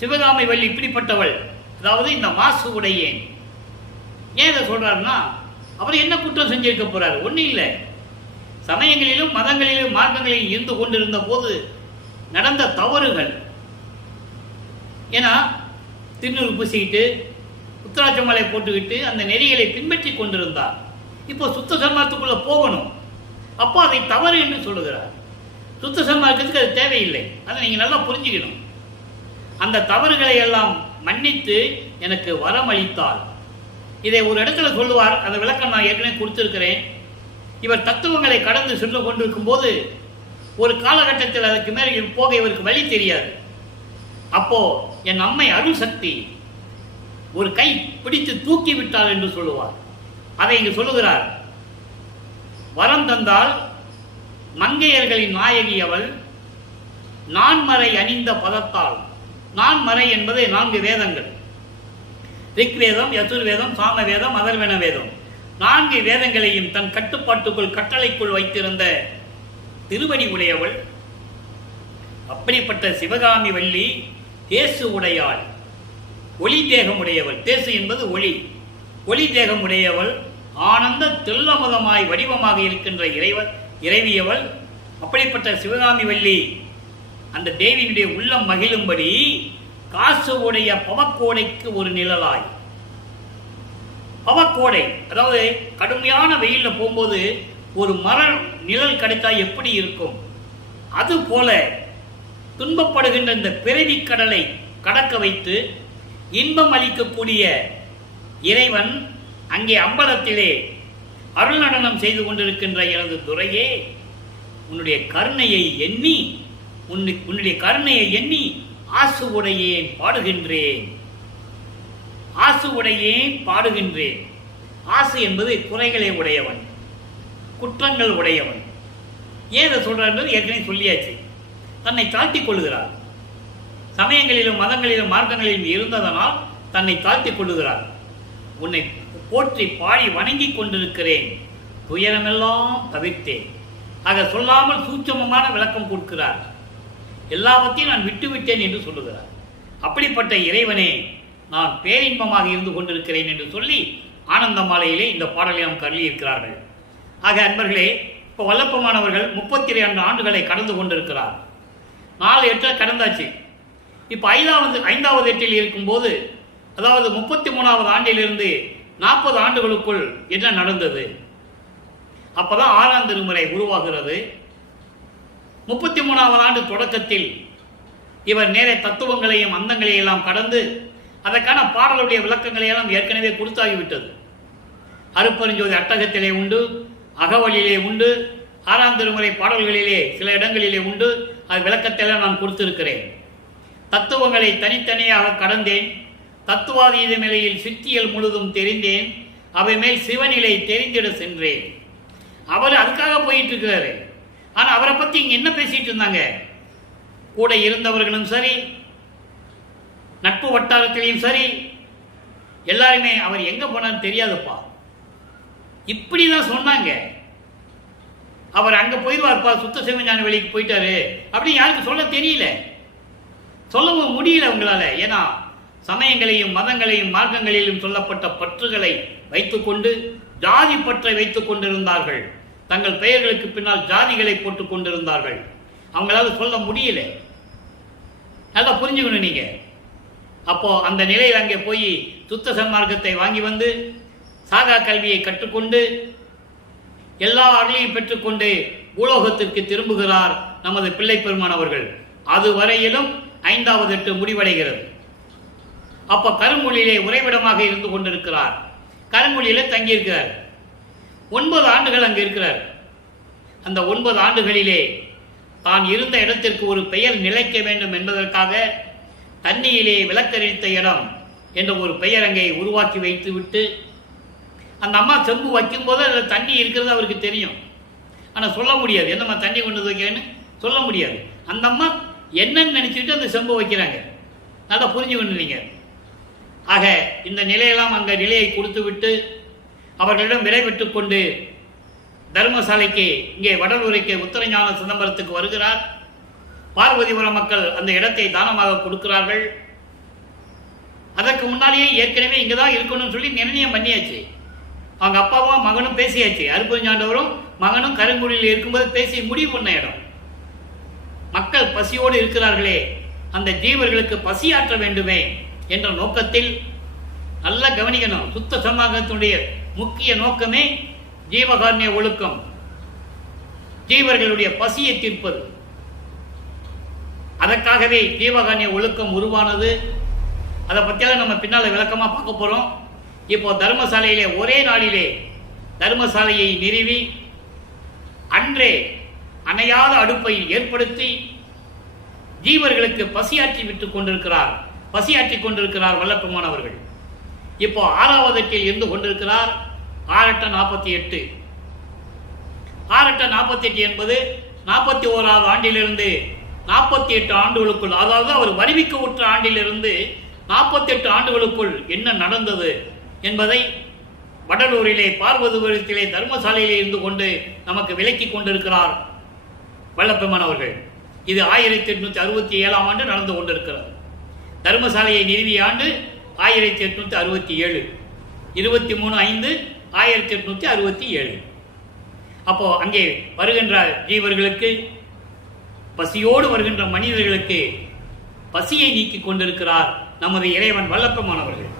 சிவகாமி வள்ளி இப்படிப்பட்டவள், அதாவது இந்த மாசு உடையேன். ஏன் இதை சொல்றாருன்னா அவர் என்ன குற்றம் செஞ்சிருக்க போறாரு? ஒன்றும் இல்லை. சமயங்களிலும் மதங்களிலும் மார்க்கங்களிலும் இருந்து கொண்டிருந்த போது நடந்த தவறுகள். ஏன்னா திருநூறு பூசிக்கிட்டு உத்தராட்ச மாலை போட்டுக்கிட்டு அந்த நெறிகளை பின்பற்றி கொண்டிருந்தார். இப்போ சுத்த சன்மார்க்கத்துக்குள்ள போகணும். அப்போ அதை தவறு என்று சொல்லுகிறார். சுத்த சன்மார்க்கத்துக்கு அது தேவையில்லை. அதை நீங்க நல்லா புரிஞ்சுக்கணும். அந்த தவறுகளை எல்லாம் மன்னித்து எனக்கு வரம் அளித்தாள். இதை ஒரு இடத்துல சொல்லுவார். அந்த விளக்கம் நான் ஏற்கனவே கொடுத்திருக்கிறேன். இவர் தத்துவங்களை கடந்து சென்று கொண்டிருக்கும் போது ஒரு காலகட்டத்தில் அதற்கு மேலே போக இவருக்கு வழி தெரியாது. அப்போ என் அம்மை அருள் சக்தி ஒரு கை பிடித்து தூக்கி விட்டாள் என்று சொல்லுவார். அதை இங்கு சொல்லுகிறார். வரம் தந்தால் மங்கையர்களின் நாயகி அவள் நான்மறை அணிந்த பதத்தால். நான்மறை என்பது 4 வேதங்கள். ரிக்வேதம், யசுர்வேதம், சாமவேதம், அதர்வன வேதம். 4 வேதங்களையும் தன் கட்டுப்பாட்டுக்குள் கட்டளைக்குள் வைத்திருந்த திருவடி உடையவள். அப்படிப்பட்ட சிவகாமி வள்ளி தேசு உடையாள், ஒளி தேகம் உடையவள். தேசு என்பது ஒளி. ஒளி தேகம் உடையவள், ஆனந்த தெல்லமுதமாய் வடிவமாக இருக்கின்ற இறைவியவள். அப்படிப்பட்ட சிவகாமி வள்ளி அந்த தேவியினுடைய உள்ளம் மகிழும்படி காசு உடைய பவக்கோடைக்கு ஒரு நிழலாய். பவக்கோடை அதாவது கடுமையான வெயில்ல போகும்போது ஒரு மர நிழல் கிடைத்தா எப்படி இருக்கும், அது போல துன்பப்படுகின்ற இந்த பிறவி கடலை கடக்க வைத்து இன்பம் அளிக்கக்கூடிய இறைவன் அங்கே அம்பலத்திலே அருள் நடனம் செய்து கொண்டிருக்கின்ற எனது துரையே, உன்னுடைய கருணையை எண்ணி ஆசு உடையேன் பாடுகின்றேன். ஆசு உடையேன் பாடுகின்றேன். ஆசு என்பது குறைகளை உடையவன், குற்றங்கள் உடையவன். ஏன் இதை சொல்றாரு ஏற்கனவே சொல்லியாச்சு. தன்னை தாழ்த்திக் கொள்ளுகிறார். சமயங்களிலும் மதங்களிலும் மார்க்கங்களிலும் இருந்ததனால் தன்னை தாழ்த்திக் கொள்ளுகிறார். உன்னை போற்றி பாடி வணங்கி கொண்டிருக்கிறேன், துயரமெல்லாம் தவிர்த்தேன். ஆக சொல்லாமல் சூட்சமமான விளக்கம் கொடுக்கிறார். எல்லாவற்றையும் நான் விட்டுவிட்டேன் என்று சொல்லுகிறார். அப்படிப்பட்ட இறைவனே, நான் பேரின்பமாக இருந்து கொண்டிருக்கிறேன் என்று சொல்லி ஆனந்த மாலையிலே இந்த பாடலை நாம் கருளியிருக்கிறார்கள். ஆக அன்பர்களே, இப்போ வல்லப்பமானவர்கள் 32 ஆண்டுகளை கடந்து கொண்டிருக்கிறார். 4 8 கடந்தாச்சு. இப்போ 5வது எட்டில் இருக்கும்போது, அதாவது 33வது ஆண்டிலிருந்து 40 ஆண்டுகளுக்குள் என்ன நடந்தது? அப்பதான் 6ஆம் திருமுறை உருவாகிறது. 33வது ஆண்டு தொடக்கத்தில் இவர் நேரே தத்துவங்களையும் அந்தங்களையும் எல்லாம் கடந்து அதற்கான பாடலுடைய விளக்கங்களை எல்லாம் ஏற்கனவே கொடுத்தாகிவிட்டது. அருப்பெருஞ்சோதி அட்டகத்திலே உண்டு, அகவலிலே உண்டு, 6ஆம் திருமுறை பாடல்களிலே சில இடங்களிலே உண்டு. அது விளக்கத்தெல்லாம் நான் கொடுத்திருக்கிறேன். தத்துவங்களை தனித்தனியாக கடந்தேன், தத்துவாதீத நிலையில் சித்தியல் முழுதும் தெரிந்தேன், அவை மேல் சிவநிலை தெரிந்திட சென்றேன். அவர் அதுக்காக போயிட்டு இருக்கிறாரு. ஆனால் அவரை பற்றி இங்கே என்ன பேசிட்டு இருந்தாங்க? கூட இருந்தவர்களும் சரி, நட்பு வட்டாரத்திலையும் சரி, எல்லாருமே அவர் எங்கே போனான்னு தெரியாதுப்பா, இப்படி தான் சொன்னாங்க. அவர் அங்கே போயிடுவார்ப்பா, சுத்த சிவஞான வெளிக்கு போயிட்டாரு அப்படின்னு யாருக்கு சொல்ல தெரியல, சொல்லவும் முடியல உங்களால். ஏன்னா சமயங்களையும் மதங்களையும் மார்க்கங்களிலும் சொல்லப்பட்ட பற்றுகளை வைத்துக்கொண்டு ஜாதி பற்றை வைத்துக் கொண்டிருந்தார்கள். தங்கள் பெயர்களுக்கு பின்னால் ஜாதிகளை போட்டுக் கொண்டிருந்தார்கள். அவங்களால சொல்ல முடியல. நல்லா புரிஞ்சுக்கணும் நீங்க. அப்போ அந்த நிலையில் அங்கே போய் சுத்த சன்மார்க்கத்தை வாங்கி வந்து சாகா கல்வியை கற்றுக்கொண்டு எல்லா அருளையும் பெற்றுக்கொண்டு பூலோகத்திற்கு திரும்புகிறார் நமது பிள்ளை பெருமான் அவர்கள். அதுவரையிலும் 5வது எட்டு முடிவடைகிறது. அப்போ கருங்குழியிலே உறைவிடமாக இருந்து கொண்டிருக்கிறார். கருங்குழியிலே தங்கியிருக்கிறார். 9 ஆண்டுகள் அங்கு இருக்கிறார். அந்த 9 ஆண்டுகளிலே தான் இருந்த இடத்திற்கு ஒரு பெயர் நிலைக்க வேண்டும் என்பதற்காக தண்ணியிலே விளக்கரித்த இடம் என்ற ஒரு பெயர் அங்கே உருவாக்கி வைத்துவிட்டு, அந்த அம்மா செம்பு வைக்கும்போது அதில் தண்ணி இருக்கிறது அவருக்கு தெரியும். ஆனால் சொல்ல முடியாது, என்னம்மா தண்ணி கொண்டு வைக்கிறேன்னு சொல்ல முடியாது. அந்த அம்மா என்னன்னு நினச்சிட்டு அந்த செம்பு வைக்கிறாங்க. நல்லா புரிஞ்சுக்கணும் நீங்கள். ஆக இந்த நிலையெல்லாம் அங்கே நிலையை கொடுத்து விட்டு அவர்களிடம் விடைபெற்று கொண்டு தர்மசாலைக்கு இங்கே வடலூரைக்கு உத்தரஞான சிதம்பரத்துக்கு வருகிறார். பார்வதிபுரம் மக்கள் அந்த இடத்தை தானமாக கொடுக்கிறார்கள். அதற்கு முன்னாலேயே ஏற்கனவே இங்கே தான் இருக்கணும்னு சொல்லி நிர்ணயம் பண்ணியாச்சு. அவங்க அப்பாவும் மகனும் பேசியாச்சு. அருப்பெருஞ்சாண்டவரும் மகனும் கருங்குழியில் இருக்கும்போது பேசி முடிவு பண்ண இடம். மக்கள் பசியோடு இருக்கிறார்களே, அந்த ஜீவர்களுக்கு பசியாற்ற வேண்டுமே என்ற நோக்கத்தில், நல்லா கவனிக்கணும், சுத்த சமாகத்தினுடைய முக்கிய நோக்கமே ஜீவகாருண்ய ஒழுக்கம், ஜீவர்களுடைய பசியை தீர்ப்பது. அதற்காகவே ஜீவகாருண்ய ஒழுக்கம் உருவானது. அதை பற்றியெல்லாம் நம்ம பின்னால் விளக்கமாக பார்க்க போகிறோம். இப்போ தர்மசாலையிலே ஒரே நாளிலே தர்மசாலையை நிறுவி அன்றே அணையாத அடுப்பை ஏற்படுத்தி ஜீவர்களுக்கு பசியாற்றி விட்டுக் கொண்டிருக்கிறார், பசியாற்றி கொண்டிருக்கிறார் வல்லப்பெருமான் அவர்கள். இப்போ 6வது எட்டில் இருந்து கொண்டிருக்கிறார். 6×8 6×48 என்பது 41வது ஆண்டிலிருந்து 48 ஆண்டுகளுக்குள், அதாவது அவர் வருவிக்க உற்ற ஆண்டிலிருந்து 48 ஆண்டுகளுக்குள் என்ன நடந்தது என்பதை வடலூரிலே பார்வதிபுரத்திலே தர்மசாலையிலே இருந்து கொண்டு நமக்கு விளக்கி கொண்டிருக்கிறார் வல்லப்பெருமான் அவர்கள். இது 1867ஆம் ஆண்டு நடந்து கொண்டிருக்கிறார். தர்மசாலையை நிறுவிய ஆண்டு 1867, 23/5/1867. அப்போ அங்கே வருகின்ற ஜீவர்களுக்கு, பசியோடு வருகின்ற மனிதர்களுக்கு பசியை நீக்கி கொண்டிருக்கிறார் நமது இறைவன் வல்லப்பெருமான் அவர்கள்.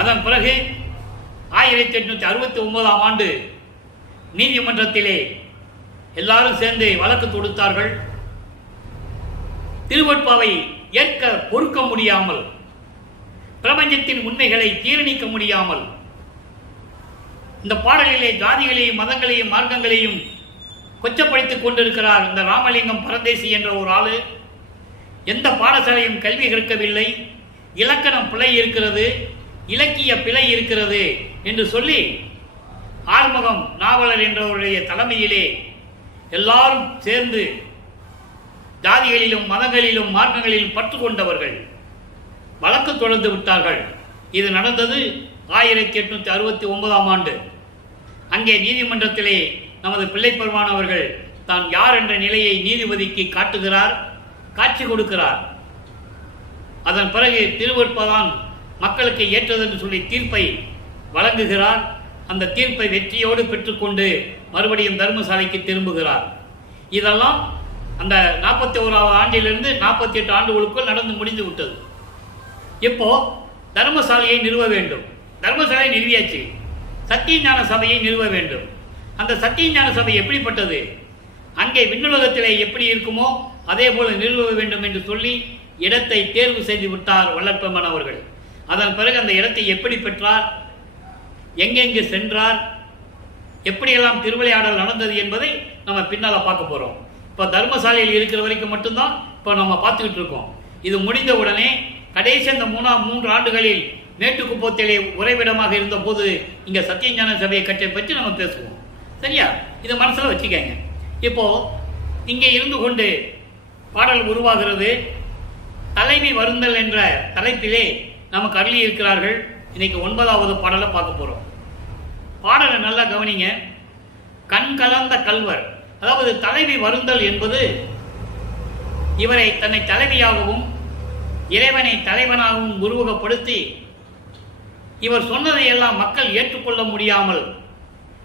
அதன் பிறகு 1869ஆம் ஆண்டு நீதிமன்றத்திலே எல்லாரும் சேர்ந்து வழக்கு தொடுத்தார்கள். திருவட்பாவை ஏற்க பொறுக்க முடியாமல், பிரபஞ்சத்தின் உண்மைகளை தீர்ணிக்க முடியாமல், இந்த பாடலிலே ஜாதிகளையும் மதங்களையும் மார்க்கங்களையும் கொச்சப்படுத்திக் கொண்டிருக்கிறார் இந்த ராமலிங்கம் பரதேசி என்ற ஒரு ஆளு. எந்த பாடசாலையும் கல்வி கற்கவில்லை, இலக்கணம் பிழை இருக்கிறது, இலக்கிய பிழை இருக்கிறது என்று சொல்லி ஆறுமுகம் நாவலர் என்றவருடைய தலைமையிலே எல்லாரும் சேர்ந்து ஜாதிகளிலும் மதங்களிலும் மார்க்கங்களிலும் பற்று கொண்டவர்கள் வழக்கு தொடர்ந்து விட்டார்கள். இது நடந்தது 1869ஆம் ஆண்டு. அங்கே நீதிமன்றத்திலே நமது பிள்ளைப்பெருமான் அவர்கள் தான் யார் என்ற நிலையை நீதிபதிக்கு காட்டுகிறார், காட்சி கொடுக்கிறார். அதன் பிறகு திருவட்பாதான் மக்களுக்கு ஏற்றதென்று சொல்லி தீர்ப்பை வழங்குகிறார். அந்த தீர்ப்பை வெற்றியோடு பெற்றுக்கொண்டு மறுபடியும் தர்மசாலைக்கு திரும்புகிறார். இதெல்லாம் அந்த 41வது ஆண்டிலிருந்து 48 ஆண்டுகளுக்குள் நடந்து முடிந்து விட்டது. இப்போ தர்மசாலையை நிறுவ வேண்டும். தர்மசாலை நிறுவியாச்சு. சத்திய ஞான சபையை நிறுவ வேண்டும். அந்த சத்தியஞான சபை எப்படிப்பட்டது? அங்கே விண்ணுலகத்திலே எப்படி இருக்குமோ அதே போல நிறுவ வேண்டும் என்று சொல்லி இடத்தை தேர்வு செய்து விட்டார் வல்லற்பெருமான் அவர்கள். அதன் பிறகு அந்த இடத்தை எப்படி பெற்றார், எங்கெங்கு சென்றார், எப்படியெல்லாம் திருவிளையாடல் நடந்தது என்பதை நம்ம பின்னால் பார்க்க போகிறோம். இப்போ தர்மசாலையில் இருக்கிற வரைக்கும் மட்டும்தான் இப்போ நம்ம பார்த்துக்கிட்டு இருக்கோம். இது முடிந்த உடனே கடைசி அந்த 3 ஆண்டுகளில் மேட்டுக்குப்பத்திலே உறைவிடமாக இருந்த போது இங்கே சத்தியஞான சபையை கட்டை பற்றி நம்ம பேசுவோம். சரியா? இதை மனசில் வச்சுக்கங்க. இப்போ இங்கே இருந்து கொண்டு பாடல் உருவாகிறது. தலைவி வருந்தல் என்ற தலைப்பிலே நமக்கு அருளி இருக்கிறார்கள். இன்னைக்கு 9வது பாடலை பார்க்க போகிறோம். பாடலை நல்லா கவனிங்க. கண் கலந்த கல்வர், அதாவது தலைவி வருந்தல் என்பது இவரை தன்னை தலைவியாகவும் இறைவனை தலைவனாகவும் உருவகப்படுத்தி இவர் சொன்னதையெல்லாம் மக்கள் ஏற்றுக்கொள்ள முடியாமல்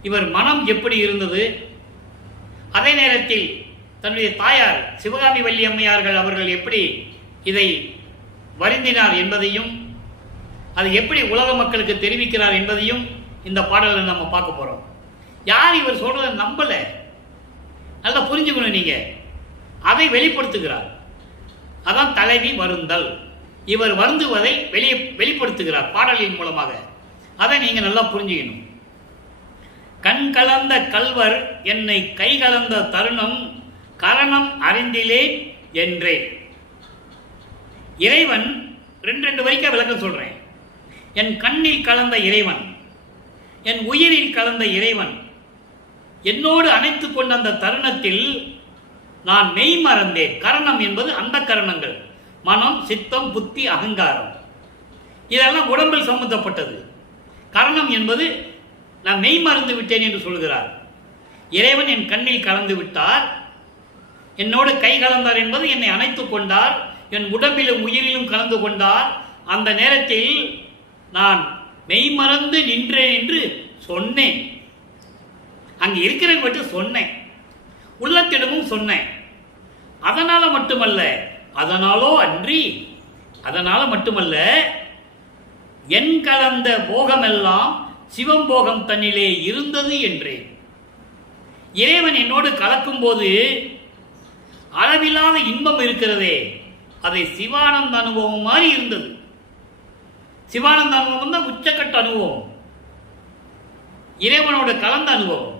இவர் மனம் எப்படி இருந்தது, அதே நேரத்தில் தன்னுடைய தாயார் சிவகாமி வள்ளி அம்மையார்கள் அவர்கள் எப்படி இதை வருந்தினார் என்பதையும் அது எப்படி உலக மக்களுக்கு தெரிவிக்கிறார் என்பதையும் இந்த பாடலில் நம்ம பார்க்க போகிறோம். யார் இவர் சொல்றதை நம்பல, நல்லா புரிஞ்சுக்கணும் நீங்க. அதை வெளிப்படுத்துகிறார். அதான் தலைவி வருந்தல். இவர் வருந்துவதை வெளிப்படுத்துகிறார் பாடலின் மூலமாக. அதை நீங்க நல்லா புரிஞ்சுக்கணும். கண் கலந்த கல்வர் என்னை கை கலந்த தருணம் கரணம் அறிந்திலேன் என்றேன். இறைவன் 2 வரைக்கும் விளக்கம் சொல்றேன். என் கண்ணில் கலந்த இறைவன், என் உயிரில் கலந்த இறைவன் என்னோடு அணைத்துக் கொண்ட அந்த தருணத்தில் நான் மெய் மறந்தேன். கரணம் என்பது அந்த கரணங்கள், மனம், சித்தம், புத்தி, அகங்காரம், இதெல்லாம் உடம்பில் சம்பந்தப்பட்டது. கரணம் என்பது நான் மெய் மறந்து விட்டேன் என்று சொல்கிறார். இறைவன் என் கண்ணில் கலந்து விட்டார், என்னோடு கை கலந்தார் என்பது என்னை அணைத்துக் கொண்டார், என் உடம்பிலும் உயிரிலும் கலந்து கொண்டார். அந்த நேரத்தில் நான் மெய் மறந்து நின்றேன் என்று சொன்னேன். அங்கே இருக்கிற மட்டும் சொன்னேன், உள்ளத்திடமும் சொன்னேன். அதனால மட்டுமல்ல, அதனாலோ அன்றி, அதனால மட்டுமல்ல, என் கலந்த போகமெல்லாம் சிவம்போகம் தன்னிலே இருந்தது என்றேன். இறைவன் என்னோடு கலக்கும் போது அளவில்லாத இன்பம் இருக்கிறதே, அதை சிவானந்த அனுபவம் மாதிரி இருந்தது. சிவானந்த அனுபவம் தான் உச்சக்கட்ட அனுபவம், இறைவனோட கலந்த அனுபவம்,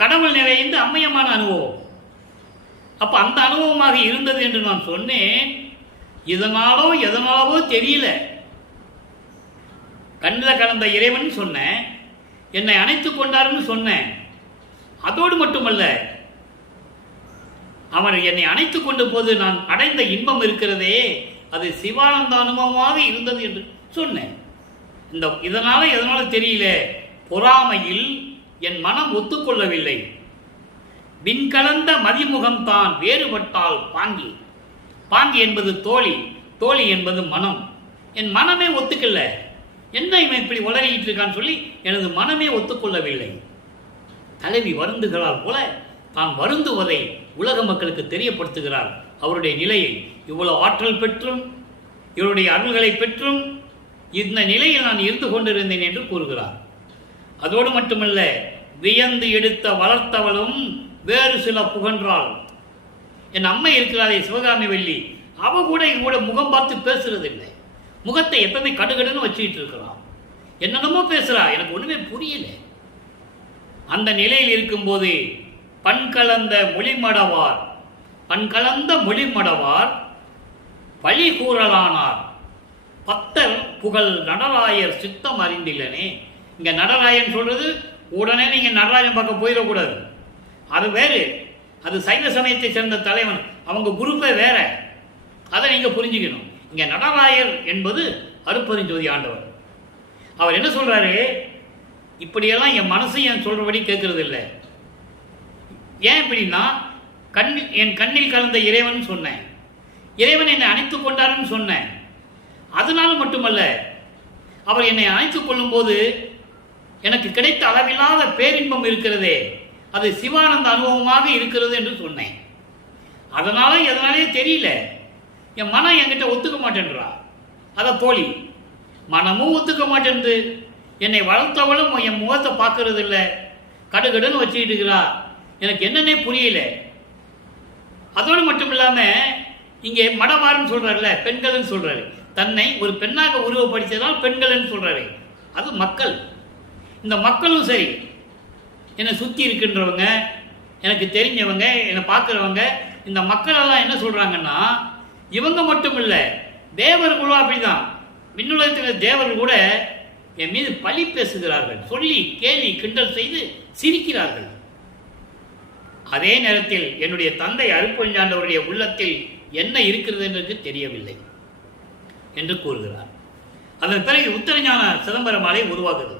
கடவுள் நிறைந்த அம்மையமான அனுபவம். அப்ப அந்த அனுபவமாக இருந்தது என்று நான் சொன்னேன். இதனாலோ எதனாலவோ தெரியல, கண்ணில் கலந்த இறைவன் சொன்னேன், என்னை அணைத்துக் கொண்டார்னு சொன்னேன். அதோடு மட்டுமல்ல, அவர் என்னை அணைத்துக் கொண்ட போது நான் அடைந்த இன்பம் இருக்கிறதே, அது சிவானந்த அனுபவமாக இருந்தது என்று சொன்னேன். இதனால எதனால தெரியல, பொறாமையில் என் மனம் ஒத்துக்கொள்ளவில்லை. விண்கலந்த மதிமுகம் தான் வேறுபட்டால் பாங்கி. பாங்கி என்பது தோழி, தோழி என்பது மனம். என் மனமே ஒத்துக்கல. என்ன இவன் இப்படி உளறிட்டு இருக்கான்னு சொல்லி எனது மனமே ஒத்துக்கொள்ளவில்லை. தலைவி வருந்துகிறார் போல தான் வருந்துவதை உலக மக்களுக்கு தெரியப்படுத்துகிறார். அவருடைய நிலையை, இவ்வளவு ஆற்றல் பெற்றும் இவருடைய அருள்களை பெற்றும் இந்த நிலையில் நான் இருந்து கொண்டிருந்தேன் என்று கூறுகிறார். அதோடு மட்டுமல்ல, வியந்து எடுத்த வளர்த்தவளும் வேறு சில புகன்றாள். என் அம்மை இருக்கிறாரே சிவகாமி வள்ளி, அவ கூட எங்கூட முகம் பார்த்து பேசுறது இல்லை. முகத்தை எப்பவுமே கடுகடுன்னு வச்சுக்கிட்டு இருக்கிறான். என்னென்னமோ பேசுறா, எனக்கு ஒண்ணுமே புரியல. அந்த நிலையில் இருக்கும்போது பண் கலந்த மொழிமடவார், பண் கலந்த மொழிமடவார் பழி கூறலானார். பத்தர் புகழ் நடராயர் சித்தம் அறிந்தில்லனே. இங்க நடராயன் சொல்றது உடனே நீங்க நடராஜன் பார்க்க போயிடக்கூடாது. அது வேறு, அது சைவ சமயத்தை சேர்ந்த தலைவன், அவங்க குரூப்பே வேற. அதை நீங்க புரிஞ்சுக்கணும். இங்க நடராயர் என்பது அருட்பெருஞ்சோதி ஆண்டவர். அவர் என்ன சொல்றாரு, இப்படியெல்லாம் என் மனசு என் சொல்றபடி கேட்கறது இல்லை. ஏன் இப்படின்னா, என் கண்ணில் கலந்த இறைவன் சொன்னேன், இறைவன் என்னை அணைத்துக் கொண்டாருன்னு சொன்னேன். அதனால மட்டுமல்ல, அவர் என்னை அணைத்துக் கொள்ளும் போது எனக்கு கிடைத்த அளவில்லாத பேரின்பம் இருக்கிறதே, அது சிவானந்த அனுபவமாக இருக்கிறது என்று சொன்னேன். அதனால எதனாலே தெரியல, என் மனம் என்கிட்ட ஒத்துக்க மாட்டேன்றா. அத தோழி மனமும் ஒத்துக்க மாட்டேன்து. என்னை வளர்த்தவளும் என் முகத்தை பார்க்கறது இல்லை, கடுகடுன்னு வச்சுக்கிட்டு இருக்கிறா. எனக்கு என்னன்னே புரியல. அதோடு மட்டும் இல்லாமல் இங்கே மடவார்னு சொல்கிறார்ல, பெண்கள்னு சொல்கிறாரு. தன்னை ஒரு பெண்ணாக உருவப்படுத்தியதால் பெண்கள்னு சொல்கிறாரு. அது மக்கள். இந்த மக்களும் சரி, என்னை சுற்றி இருக்கின்றவங்க, எனக்கு தெரிஞ்சவங்க, என்னை பார்க்குறவங்க, இந்த மக்களெல்லாம் என்ன சொல்கிறாங்கன்னா, இவங்க மட்டும் இல்லை, தேவர்களும் அப்படிதான். விண்ணுலகத்தில் தேவர்கள் கூட என் மீது பழி பேசுகிறார்கள், சொல்லி கேலி கிண்டல் செய்து சிரிக்கிறார்கள். அதே நேரத்தில் என்னுடைய தந்தை அருட்பெருஞ்சாண்டவருடைய உள்ளத்தில் என்ன இருக்கிறது என்று தெரியவில்லை என்று கூறுகிறார். அதன் பிறகு உத்தரஞான சிதம்பரம் ஆலை உருவாகுது.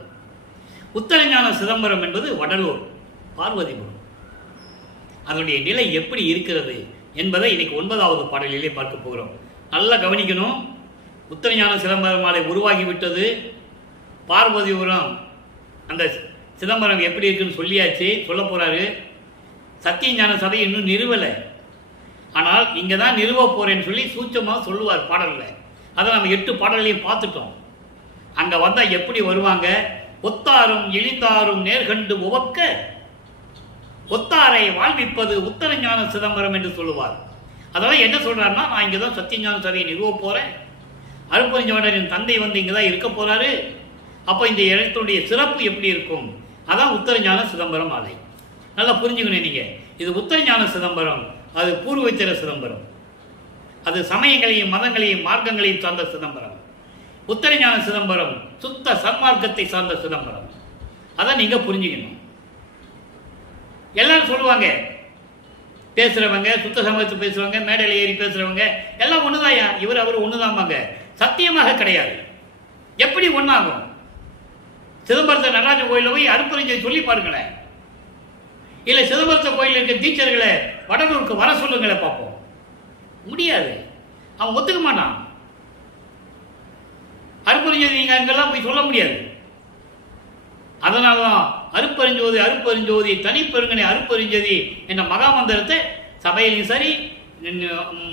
உத்தரஞான சிதம்பரம் என்பது வடலூர், பார்வதிபுரம். அதனுடைய நிலை எப்படி இருக்கிறது என்பதை இன்னைக்கு 9வது பாடலிலே பார்க்க போகிறோம். நல்லா கவனிக்கணும். உத்தரஞான சிதம்பரம் ஆலை உருவாகிவிட்டது. பார்வதிபுரம் அந்த சிதம்பரம் எப்படி இருக்குன்னு சொல்லியாச்சு, சொல்ல போறாரு. சத்தியஞான சபை இன்னும் நிறுவலை, ஆனால் இங்கே தான் நிறுவ போறேன்னு சொல்லி சூட்சமாக சொல்லுவார் பாடலில். அதை நம்ம 8 பாடல்களையும் பார்த்துட்டோம். அங்கே வந்தால் எப்படி வருவாங்க? ஒத்தாரும் இழிந்தாரும் நேர்கண்டு உவக்க ஒத்தாரை வாழ்விப்பது உத்தரஞான சிதம்பரம் என்று சொல்லுவார். அதெல்லாம் என்ன சொல்றாருன்னா, நான் இங்கே தான் சத்தியஞான சபையை நிறுவ போறேன், அருட்பெருஞ்சாண்டரின் தந்தை வந்து இங்கே தான் இருக்க போறாரு, அப்போ இந்த இடத்துடைய சிறப்பு எப்படி இருக்கும்? அதான் உத்தரஞான சிதம்பரம் ஆலை. நல்லா புரிஞ்சுக்கணும் நீங்க. இது உத்தரஞான சிதம்பரம், அது பூர்வத்திர சிதம்பரம், அது சமயங்களையும் மதங்களையும் மார்க்கங்களையும் சார்ந்த சிதம்பரம். உத்தரஞான சிதம்பரம் சுத்த சன்மார்க்கத்தை சார்ந்த சிதம்பரம். அதை நீங்க புரிஞ்சுக்கணும். எல்லாரும் சொல்லுவாங்க, பேசுறவங்க, சுத்த சமயத்தை பேசுறவங்க, மேடையில் ஏறி பேசுறவங்க எல்லாம் ஒண்ணுதாயா, இவர் அவர் ஒண்ணுதான்பாங்க. சத்தியமாக கிடையாது. எப்படி ஒன்னாகும்? சிதம்பரத்தை நடராஜ கோயிலில் போய் அருட்பெருஞ்சோதி சொல்லி பாருங்களேன். இல்லை சிதம்பரத்தை கோயில் இருக்க டீச்சர்களை வடலூருக்கு வர சொல்லுங்களே பார்ப்போம். முடியாது, அவன் ஒத்துக்க மாட்டான். அருட்பெருஞ்சோதி நீங்க அங்கெல்லாம் போய் சொல்ல முடியாது. அதனாலதான் அருட்பெருஞ்சோதி அருட்பெருஞ்சோதி தனிப்பெருங்கனை அருட்பெருஞ்சோதி என்ற மகாமந்திரத்தை சபையிலையும் சரி,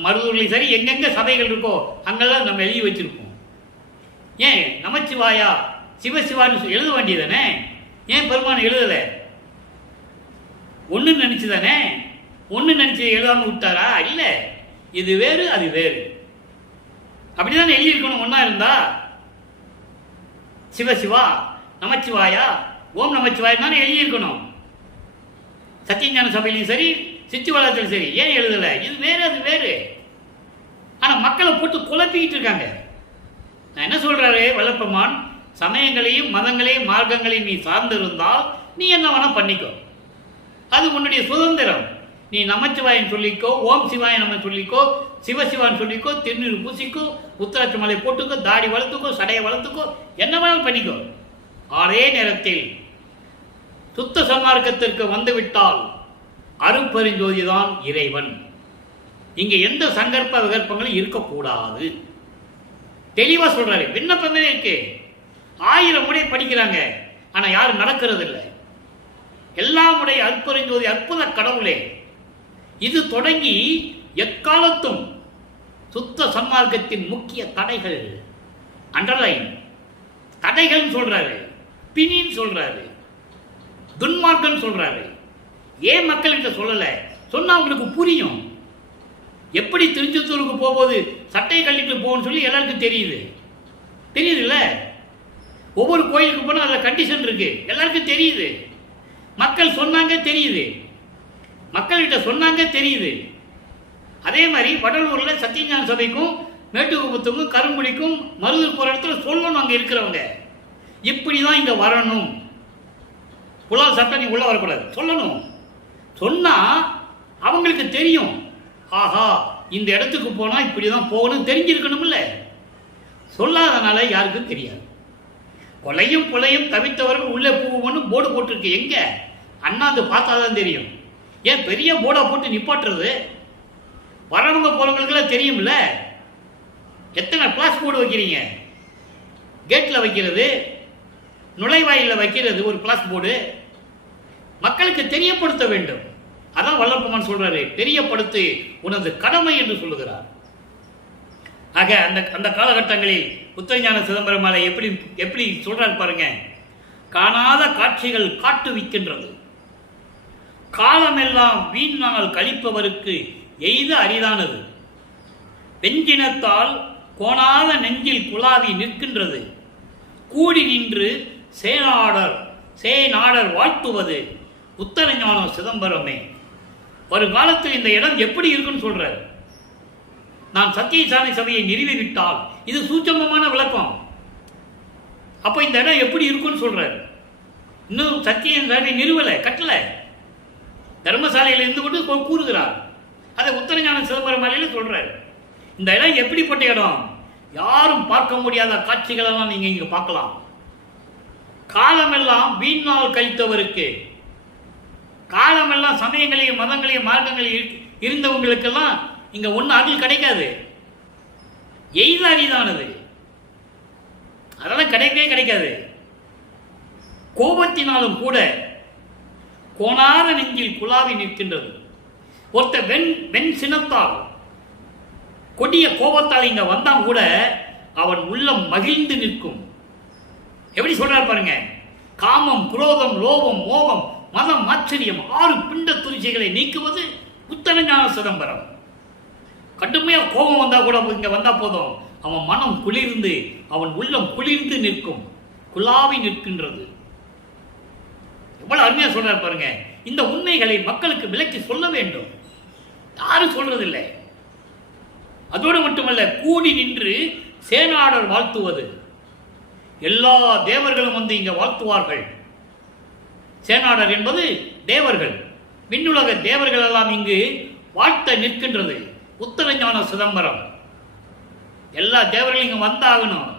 மருதூர்லையும் சரி, எங்கெங்க சபைகள் இருக்கோ அங்கெல்லாம் நம்ம எழுதி வச்சிருப்போம். ஏன் நமச்சிவாயா சிவசிவான்னு எழுத வேண்டியதானே? ஏன் பெருமான் எழுதலை? ஒன்று நினைச்சு தானே, ஒன்று நினைச்சு எழுதாம விட்டாரா? இல்லை, இது வேறு அது வேறு, அப்படிதான் எழுதியிருக்கணும். ஒன்னா இருந்தா சிவசிவா நமச்சிவாயா ஓம் நமச்சிவாயா தானே எழுதியிருக்கணும். சத்தியஞான சபையிலையும் சரி, சித்திவளத்திலும் சரி. ஏன் எழுதலை? இது வேறு அது வேறு. ஆனால் மக்களை போட்டு குழப்பிக்கிட்டு இருக்காங்க. நான் என்ன சொல்றாரு வல்லப்பெருமான், சமயங்களையும் மதங்களையும் மார்க்கங்களையும் நீ சார்ந்திருந்தால் நீ என்ன வேணா பண்ணிக்கோ, அது உன்னுடைய சுதந்திரம். நீ நமச்சிவாயன் சொல்லிக்கோ, ஓம் சிவாய நம்ம சொல்லிக்கோ, சிவசிவான்னு சொல்லிக்கோ, திருநீர் பூசிக்கோ, உத்தராட்சி மலை போட்டுக்கோ, தாடி வளர்த்துக்கோ, சடையை வளர்த்துக்கோ, என்ன வேணாலும் பண்ணிக்கோ. அதே நேரத்தில் சுத்த சன்மார்க்கத்திற்கு வந்துவிட்டால் அருட்பெருஞ்சோதி தான் இறைவன். இங்க எந்த சங்கற்ப விகற்பங்களும் இருக்கக்கூடாது. தெளிவா சொல்றாரு. விண்ணப்பமே இருக்கு, 1000 முறை படிக்கிறாங்க, ஆனா யாரும் நடக்கிறது இல்லை. எல்லாம் உடைய அருட்பெருஞ்சோதி அற்புத கடவுளே, இது தொடங்கி எக்காலத்தும் சுத்த சன்மார்க்கத்தின் முக்கிய தடைகள், அண்டர்லைன் தடைகள் சொல்றாரு, பிணின்னு சொல்றாரு, துன்மார்க்கம் சொல்றாரு. ஏன் மக்கள்கிட்ட சொல்லல? சொன்னா உங்களுக்கு புரியும். எப்படி திருச்செந்தூருக்கு போகும்போது சட்டை கழிட்டு போகணும்னு சொல்லி எல்லாருக்கும் தெரியுது, தெரியுதுல்ல? ஒவ்வொரு கோயிலுக்கு போனால் அதில் கண்டிஷன் இருக்கு, எல்லாருக்கும் தெரியுது. மக்கள் சொன்னாங்க தெரியுது, மக்கள்கிட்ட சொன்னாங்க தெரியுது. அதே மாதிரி வடலூர்ல சத்தியஞான சபைக்கும் மேட்டுக்குப்பத்துக்கும் கருங்குடிக்கும் மருதூர் போற இடத்துல சொல்லணும், அங்க இருக்கிறவங்க இப்படிதான் இங்க வரணும், புலால் சட்டம் நீ உள்ள வரக்கூடாது சொல்லணும். சொன்னா அவங்களுக்கு தெரியும், ஆஹா இந்த இடத்துக்கு போனா இப்படிதான் போகணும் தெரிஞ்சிருக்கணும்ல. சொல்லாதனால யாருக்கும் தெரியாது. கொலையும் கொலையும் தவித்தவர்கள் உள்ளே போகணும்னு போர்டு போட்டிருக்கு. எங்க அண்ணாந்து பார்த்தாதான் தெரியும். ஏன் பெரிய போர்டை போட்டு நிப்பாட்டுறது? வரவங்க போறவங்களுக்கெல்லாம் தெரியும்ல. எத்தனை கிளாஸ் போர்டு வைக்கிறீங்க? கேட்ல வைக்கிறது, நுழைவாயில வைக்கிறது ஒரு கிளாஸ் போர்டு. மக்களுக்கு தெரியப்படுத்த வேண்டும். அதான் வல்லப்பெருமான் சொல்றாரு, தெரியப்படுத்து உனது கடமை என்று சொல்லுகிறார். ஆக அந்த காலகட்டங்களில் உத்தரஞான சிதம்பரம் எப்படி எப்படி சொல்றாரு பாருங்க. காணாத காட்சிகள் காட்டுவிக்கின்றது. காலமெல்லாம் வீண் கழிப்பவருக்கு எய்த அரிதானது. வெஞ்சினத்தால் கோணாத நெஞ்சில் குலாவி நிற்கின்றது. கூடி நின்று சேநாடர் வாழ்த்துவது உத்தரஞான சிதம்பரமே. வருங்காலத்தில் இந்த இடம் எப்படி இருக்குன்னு சொல்ற. நான் சத்தியசாலை சபையை நிறுவிவிட்டால் இது சூட்சமமான விளக்கம். அப்ப இந்த இடம் எப்படி இருக்குன்னு சொல்ற. இன்னும் சத்தியசாலை நிறுவலை, கட்டல, தர்மசாலையில் இருந்து கொண்டு கூறுகிறார். அதை உத்தரஞான சிதம்பரம் மலையில சொல்றாரு. இந்த இடம் எப்படிப்பட்ட இடம், யாரும் பார்க்க முடியாத காட்சிகள் எல்லாம் நீங்க இங்க பார்க்கலாம். காலமெல்லாம் வீண் கழித்தவருக்கு, காலமெல்லாம் சமயங்களையும் மதங்களையும் மார்க்கங்களையும் இருந்தவங்களுக்கெல்லாம் இங்க ஒண்ணு அருள் கிடைக்காது, எய்த அரிதானது. அதெல்லாம் கிடைக்கவே கிடைக்காது. கோபத்தினாலும் கூட கோணார நெஞ்சில் குலாவி நிற்கின்றது. ஒருத்த வெண் சினத்தால் கொடிய கோபத்தால் இங்க வந்தான் கூட அவன் உள்ளம் மகிழ்ந்து நிற்கும். எப்படி சொல்றார் பாருங்க. காமம், குரோதம், லோபம், மோகம், மதம், ஆச்சரியம் 6 பிண்ட துரிசைகளை நீக்குவது உத்தரஞான சிதம்பரம். கடுமையா கோபம் வந்தா கூட இங்க வந்தா போதும், அவன் மனம் குளிர்ந்து, அவன் உள்ளம் குளிர்ந்து நிற்கும், குலாவி நிற்கின்றது. எவ்வளவு அருமையா சொல்றாரு பாருங்க. இந்த உண்மைகளை மக்களுக்கு விளக்கி சொல்ல வேண்டும், யாரும் சொல்றதில்லை. அதோடு மட்டுமல்ல, கூடி நின்று சேனாடர் வாழ்த்துவது. எல்லா தேவர்களும் வந்து இங்க வாழ்த்துவார்கள். சேனாடர் என்பது தேவர்கள், விண்ணுலக தேவர்கள் எல்லாம் இங்கு வாழ்த்த நிற்கின்றது உத்தரஞான சிதம்பரம். எல்லா தேவர்களும் இங்க வந்தாகணும்.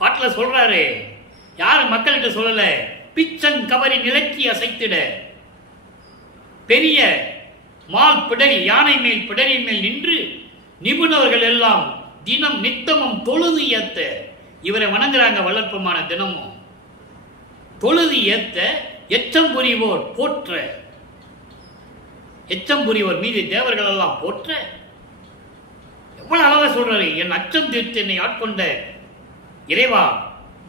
பாட்டில் சொல்றாரு, யாரு மக்கள்கிட்ட சொல்லல. பிச்சன் கவரி நிலக்கி அசைத்திட பெரிய மால் பிடரி, யானை மேல் பிடரின் மேல் நின்று நிபுணர்கள் எல்லாம் தினம் நித்தமும் தொழுது ஏத்த, இவரை வணங்குறாங்க வளர்ப்பமான தினமும். தொழுது ஏத்த எச்சம் புரிவோர் போற்ற, எச்சம் புரிவோர் மீது தேவர்கள் எல்லாம் போற்ற. எவ்வளவு அழகா சொல்றாரு. என் அச்சம் தீர்த்து என்னை ஆட்கொண்ட இறைவா,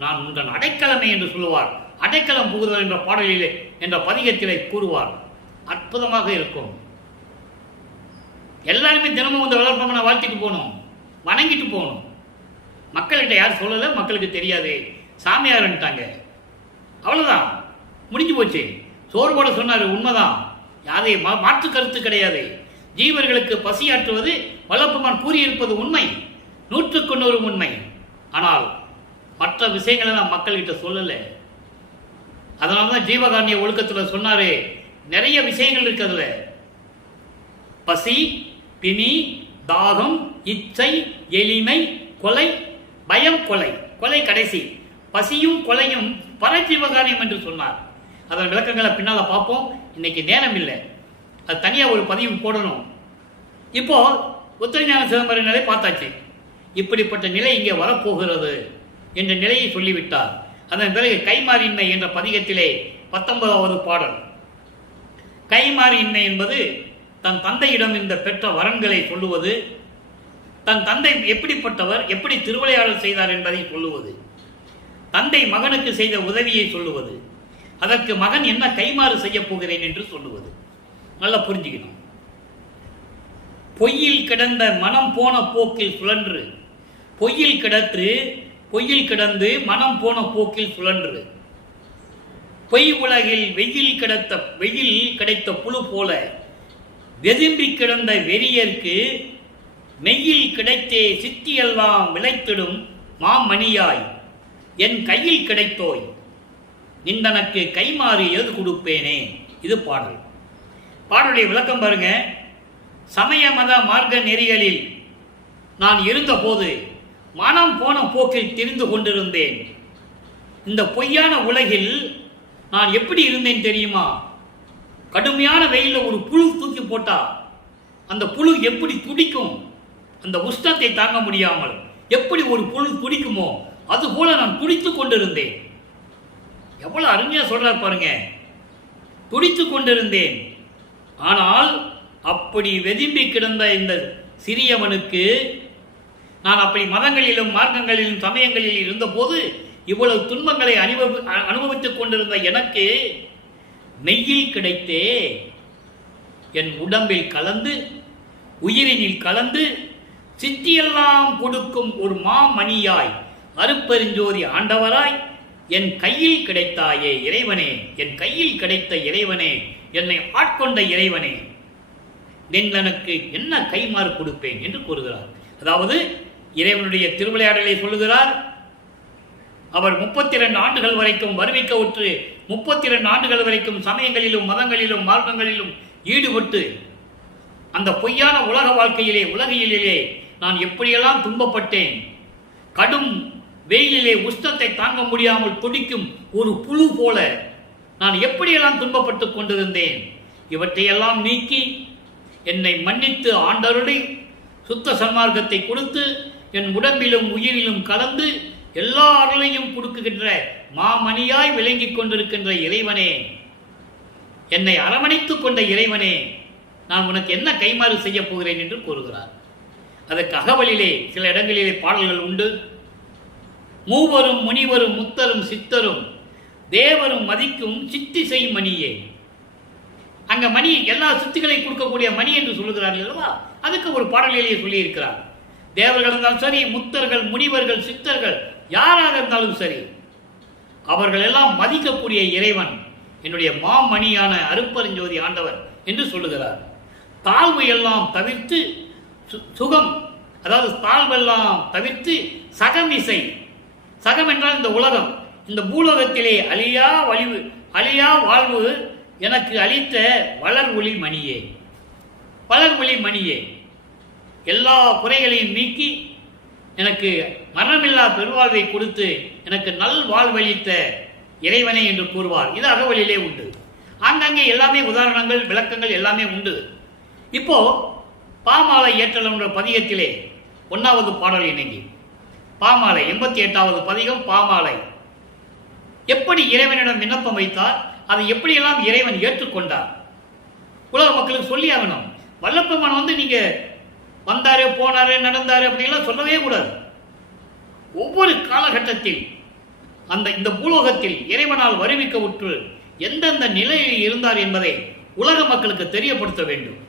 நான் உங்கள் அடைக்கலமே என்று சொல்லுவார். அடைக்கலம் புகுதல் என்ற பாடலிலே, என்ற பதிகத்திலே கூறுவார். அற்புதமாக இருக்கும். எல்லாருமே தினமும் இந்த வளர்ப்பமான வாழ்த்துக்கு போகணும், வணங்கிட்டு போகணும். மக்கள்கிட்ட யார் சொல்லல, மக்களுக்கு தெரியாது, சாமியார்ட்டாங்க, அவ்வளவுதான், முடிஞ்சு போச்சு. சோறு போட சொன்னாரு, உண்மைதான், யாரை மாற்று கருத்து கிடையாது. ஜீவர்களுக்கு பசியாற்றுவது வளர்ப்பமான் கூறியிருப்பது உண்மை, 100க்கு 100 உண்மை. ஆனால் மற்ற விஷயங்களை நான் மக்கள்கிட்ட சொல்லல. அதனாலதான் ஜீவகாரணிய ஒழுக்கத்தில் சொன்னாரு, நிறைய விஷயங்கள் இருக்கு அதுல. பசி, பிணி, தாகம், இச்சை, எளிமை, கொலை, பயம், கொலை, கொலை கடைசி. பசியும் கொலையும் பரஜீவகாரியம் என்று சொன்னார். அதன் விளக்கங்களை பின்னால பார்ப்போம். இன்னைக்கு நேரம் இல்லை, அது தனியா ஒரு பதிவு போடணும். இப்போ உத்தரஞான சிதம்பரம் நிலை பார்த்தாச்சு. இப்படிப்பட்ட நிலை இங்கே வரப்போகிறது என்ற நிலையை சொல்லிவிட்டார். அதன் பிறகு கைமாறின்மை என்ற பதிகத்திலே 19வது பாடல். கைமாறின்மை என்பது தன் தந்தையிடம் இந்த பெற்ற வரன்களை சொல்லுவது, தன் தந்தை எப்படிப்பட்டவர், எப்படி திருவிளையாடல் செய்தார் என்பதை சொல்லுவது, தந்தை மகனுக்கு செய்த உதவியை சொல்லுவது, அதற்கு மகன் என்ன கைமாறு செய்ய போகிறேன் என்று சொல்லுவது. நல்லா புரிஞ்சுக்கணும். பொய்யில் கிடந்த மனம் போன போக்கில் சுழன்று, பொய்யில் கிடந்து மனம் போன போக்கில் சுழன்று, பொய் உலகில் வெயில் கிடைத்த புழு போல வெதும்பி கிடந்த வெறியர்க்கு மெய்யில் கிடைத்தே சித்தியெல்லாம் விளைத்திடும் மாமணியாய் என் கையில் கிடைத்தோய் நின்றனக்கு கைமாறி ஏது கொடுப்பேனே. இது பாடல். பாடலுடைய விளக்கம் பாருங்க. சமய மத மார்க்க நெறிகளில் நான் இருந்தபோது மனம் போன போக்கில் திரிந்து கொண்டிருந்தேன். இந்த பொய்யான உலகில் நான் எப்படி இருந்தேன் தெரியுமா? கடுமையான வெயிலில் ஒரு புழு தூக்கி போட்டா அந்த புழு எப்படி துடிக்கும், அந்த உஷ்ணத்தை தாங்க முடியாமல் எப்படி ஒரு புழு துடிக்குமோ அது போல நான் துடித்து கொண்டிருந்தேன். எவ்வளவு அருமையா சொல்றார் பாருங்க. துடித்து கொண்டிருந்தேன். ஆனால் அப்படி வெதும்பி கிடந்த இந்த சிறியவனுக்கு, நான் அப்படி மதங்களிலும் மார்க்கங்களிலும் சமயங்களில் இருந்தபோது இவ்வளவு துன்பங்களை அனுபவித்துக் கொண்டிருந்த எனக்கு மெய்யில் கிடைத்தே என் உடம்பில் கலந்து உயிரினில் கலந்து சித்தியெல்லாம் கொடுக்கும் ஒரு மாமணியாய் அருப்பெருஞ்சோதி ஆண்டவராய் என் கையில் கிடைத்தாயே இறைவனே, என் கையில் கிடைத்த இறைவனே, என்னை ஆட்கொண்ட இறைவனே, எனக்கு என்ன கைமாறு கொடுப்பேன் என்று கூறுகிறார். அதாவது இறைவனுடைய திருவிளையாடலை சொல்லுகிறார். அவர் 32 ஆண்டுகள் வரைக்கும் வருவிக்க உற்று 32 ஆண்டுகள் வரைக்கும் சமயங்களிலும் மதங்களிலும் மார்க்கங்களிலும் ஈடுபட்டு அந்த பொய்யான உலக வாழ்க்கையிலே உலகிலே நான் எப்படியெல்லாம் துன்பப்பட்டேன். கடும் வெயிலிலே உஷ்ணத்தை தாங்க முடியாமல் துடிக்கும் ஒரு புழு போல நான் எப்படியெல்லாம் துன்பப்பட்டு கொண்டிருந்தேன். இவற்றையெல்லாம் நீக்கி என்னை மன்னித்து ஆண்டருளை சுத்த சன்மார்க்கத்தை கொடுத்து என் உடம்பிலும் உயிரிலும் கலந்து எல்லா அருளையும் கொடுக்குகின்ற மாமணியாய் விளங்கிக் கொண்டிருக்கின்ற இறைவனே, என்னை அரவணைத்துக் கொண்ட இறைவனே, நான் உனக்கு என்ன கைமாறு செய்ய போகிறேன் என்று கூறுகிறார். அதற்கு அகவலிலே சில இடங்களிலே பாடல்கள் உண்டு. மூவரும் முனிவரும் முத்தரும் சித்தரும் தேவரும் மதிக்கும் சித்திசை மணியே. அங்க மணி எல்லா சித்திகளை கொடுக்கக்கூடிய மணி என்று சொல்லுகிறார்கள் அல்லவா, அதுக்கு ஒரு பாடலிலேயே சொல்லியிருக்கிறார். தேவர்கள் இருந்தாலும் சரி, முத்தர்கள் முனிவர்கள் சித்தர்கள் யாராக இருந்தாலும் சரி, அவர்கள் எல்லாம் மதிக்கக்கூடிய இறைவன் என்னுடைய மாமணியான அருப்பெருஞ்சோதி ஆண்டவர் என்று சொல்லுகிறார். தாழ்வு எல்லாம் தவிர்த்து சுகம், அதாவது தாழ்வெல்லாம் தவிர்த்து சகமிசை, சகம் என்றால் இந்த உலகம், இந்த பூலோகத்திலே அழியா வாழ்வு எனக்கு அளித்த வளர் ஒளி மணியே, வளர் ஒளி மணியே, எல்லா குறைகளையும் நீக்கி எனக்கு மரணமில்லா பெருவாழ்வை கொடுத்து எனக்கு நல் வாழ்வளித்த இறைவனே என்று கூறுவார். இது அகவலிலே உண்டு. ஆங்காங்கே எல்லாமே உதாரணங்கள் விளக்கங்கள் எல்லாமே உண்டு. இப்போ பாமாலை ஏற்றல் என்ற பதிகத்திலே 1வது பாடல் இணங்கி பாமாலை 88வது பதிகம் பாமாலை எப்படி இறைவனிடம் விண்ணப்பம் வைத்தார், அதை எப்படியெல்லாம் இறைவன் ஏற்றுக்கொண்டார் உலக மக்களுக்கு சொல்லி ஆகணும். வல்லப்பெருமான் நீங்க வந்தாரு போனாரு நடந்தாரு அப்படிலாம் சொல்லவே கூடாது. ஒவ்வொரு காலகட்டத்தில் இந்த பூலோகத்தில் இறைவனால் வருவிக்க உற்று எந்தெந்த நிலையில் இருந்தார் என்பதை உலக மக்களுக்கு தெரியப்படுத்த வேண்டும்.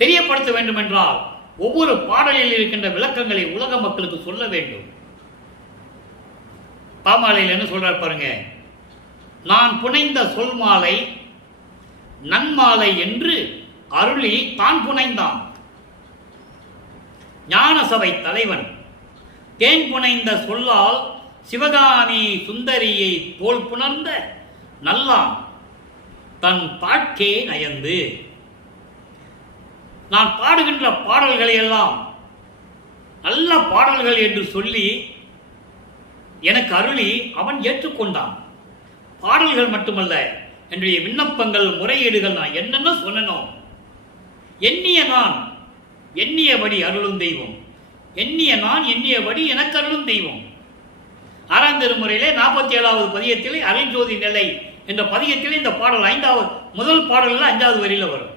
தெரியப்படுத்த வேண்டும் என்றால் ஒவ்வொரு பாடலில் இருக்கின்ற விளக்கங்களை உலக மக்களுக்கு சொல்ல வேண்டும். பாமாலையில் என்ன சொல்றார் பாருங்க. நான் புனைந்த சொல் மாலை நன்மாலை என்று அருளி தான் புனைந்தான் ஞான சபை தலைவன் தேன் புனைந்த சொல்லால் சிவகாமி சுந்தரியை தோல் புணர்ந்த நல்லான் தன் பாட்கே நயந்து. நான் பாடுகின்ற பாடல்களை எல்லாம் நல்ல பாடல்கள் என்று சொல்லி எனக்கு அருளி அவன் ஏற்றுக்கொண்டான். பாடல்கள் மட்டுமல்ல, என்னுடைய விண்ணப்பங்கள் முறையீடுகள் நான் என்னென்ன சொன்னனோ எண்ணிய நான் எண்ணியபடி அருளும் தெய்வம், எண்ணிய நான் எண்ணியபடி எனக்கு அருளும் தெய்வம். 6ஆம் திருமுறையிலே 47வது பதிகத்திலே அருள்ஜோதி நிலை என்ற பதிகத்திலே இந்த பாடல் 5வது முதல் பாடலில் 5வது வரியில வரும்.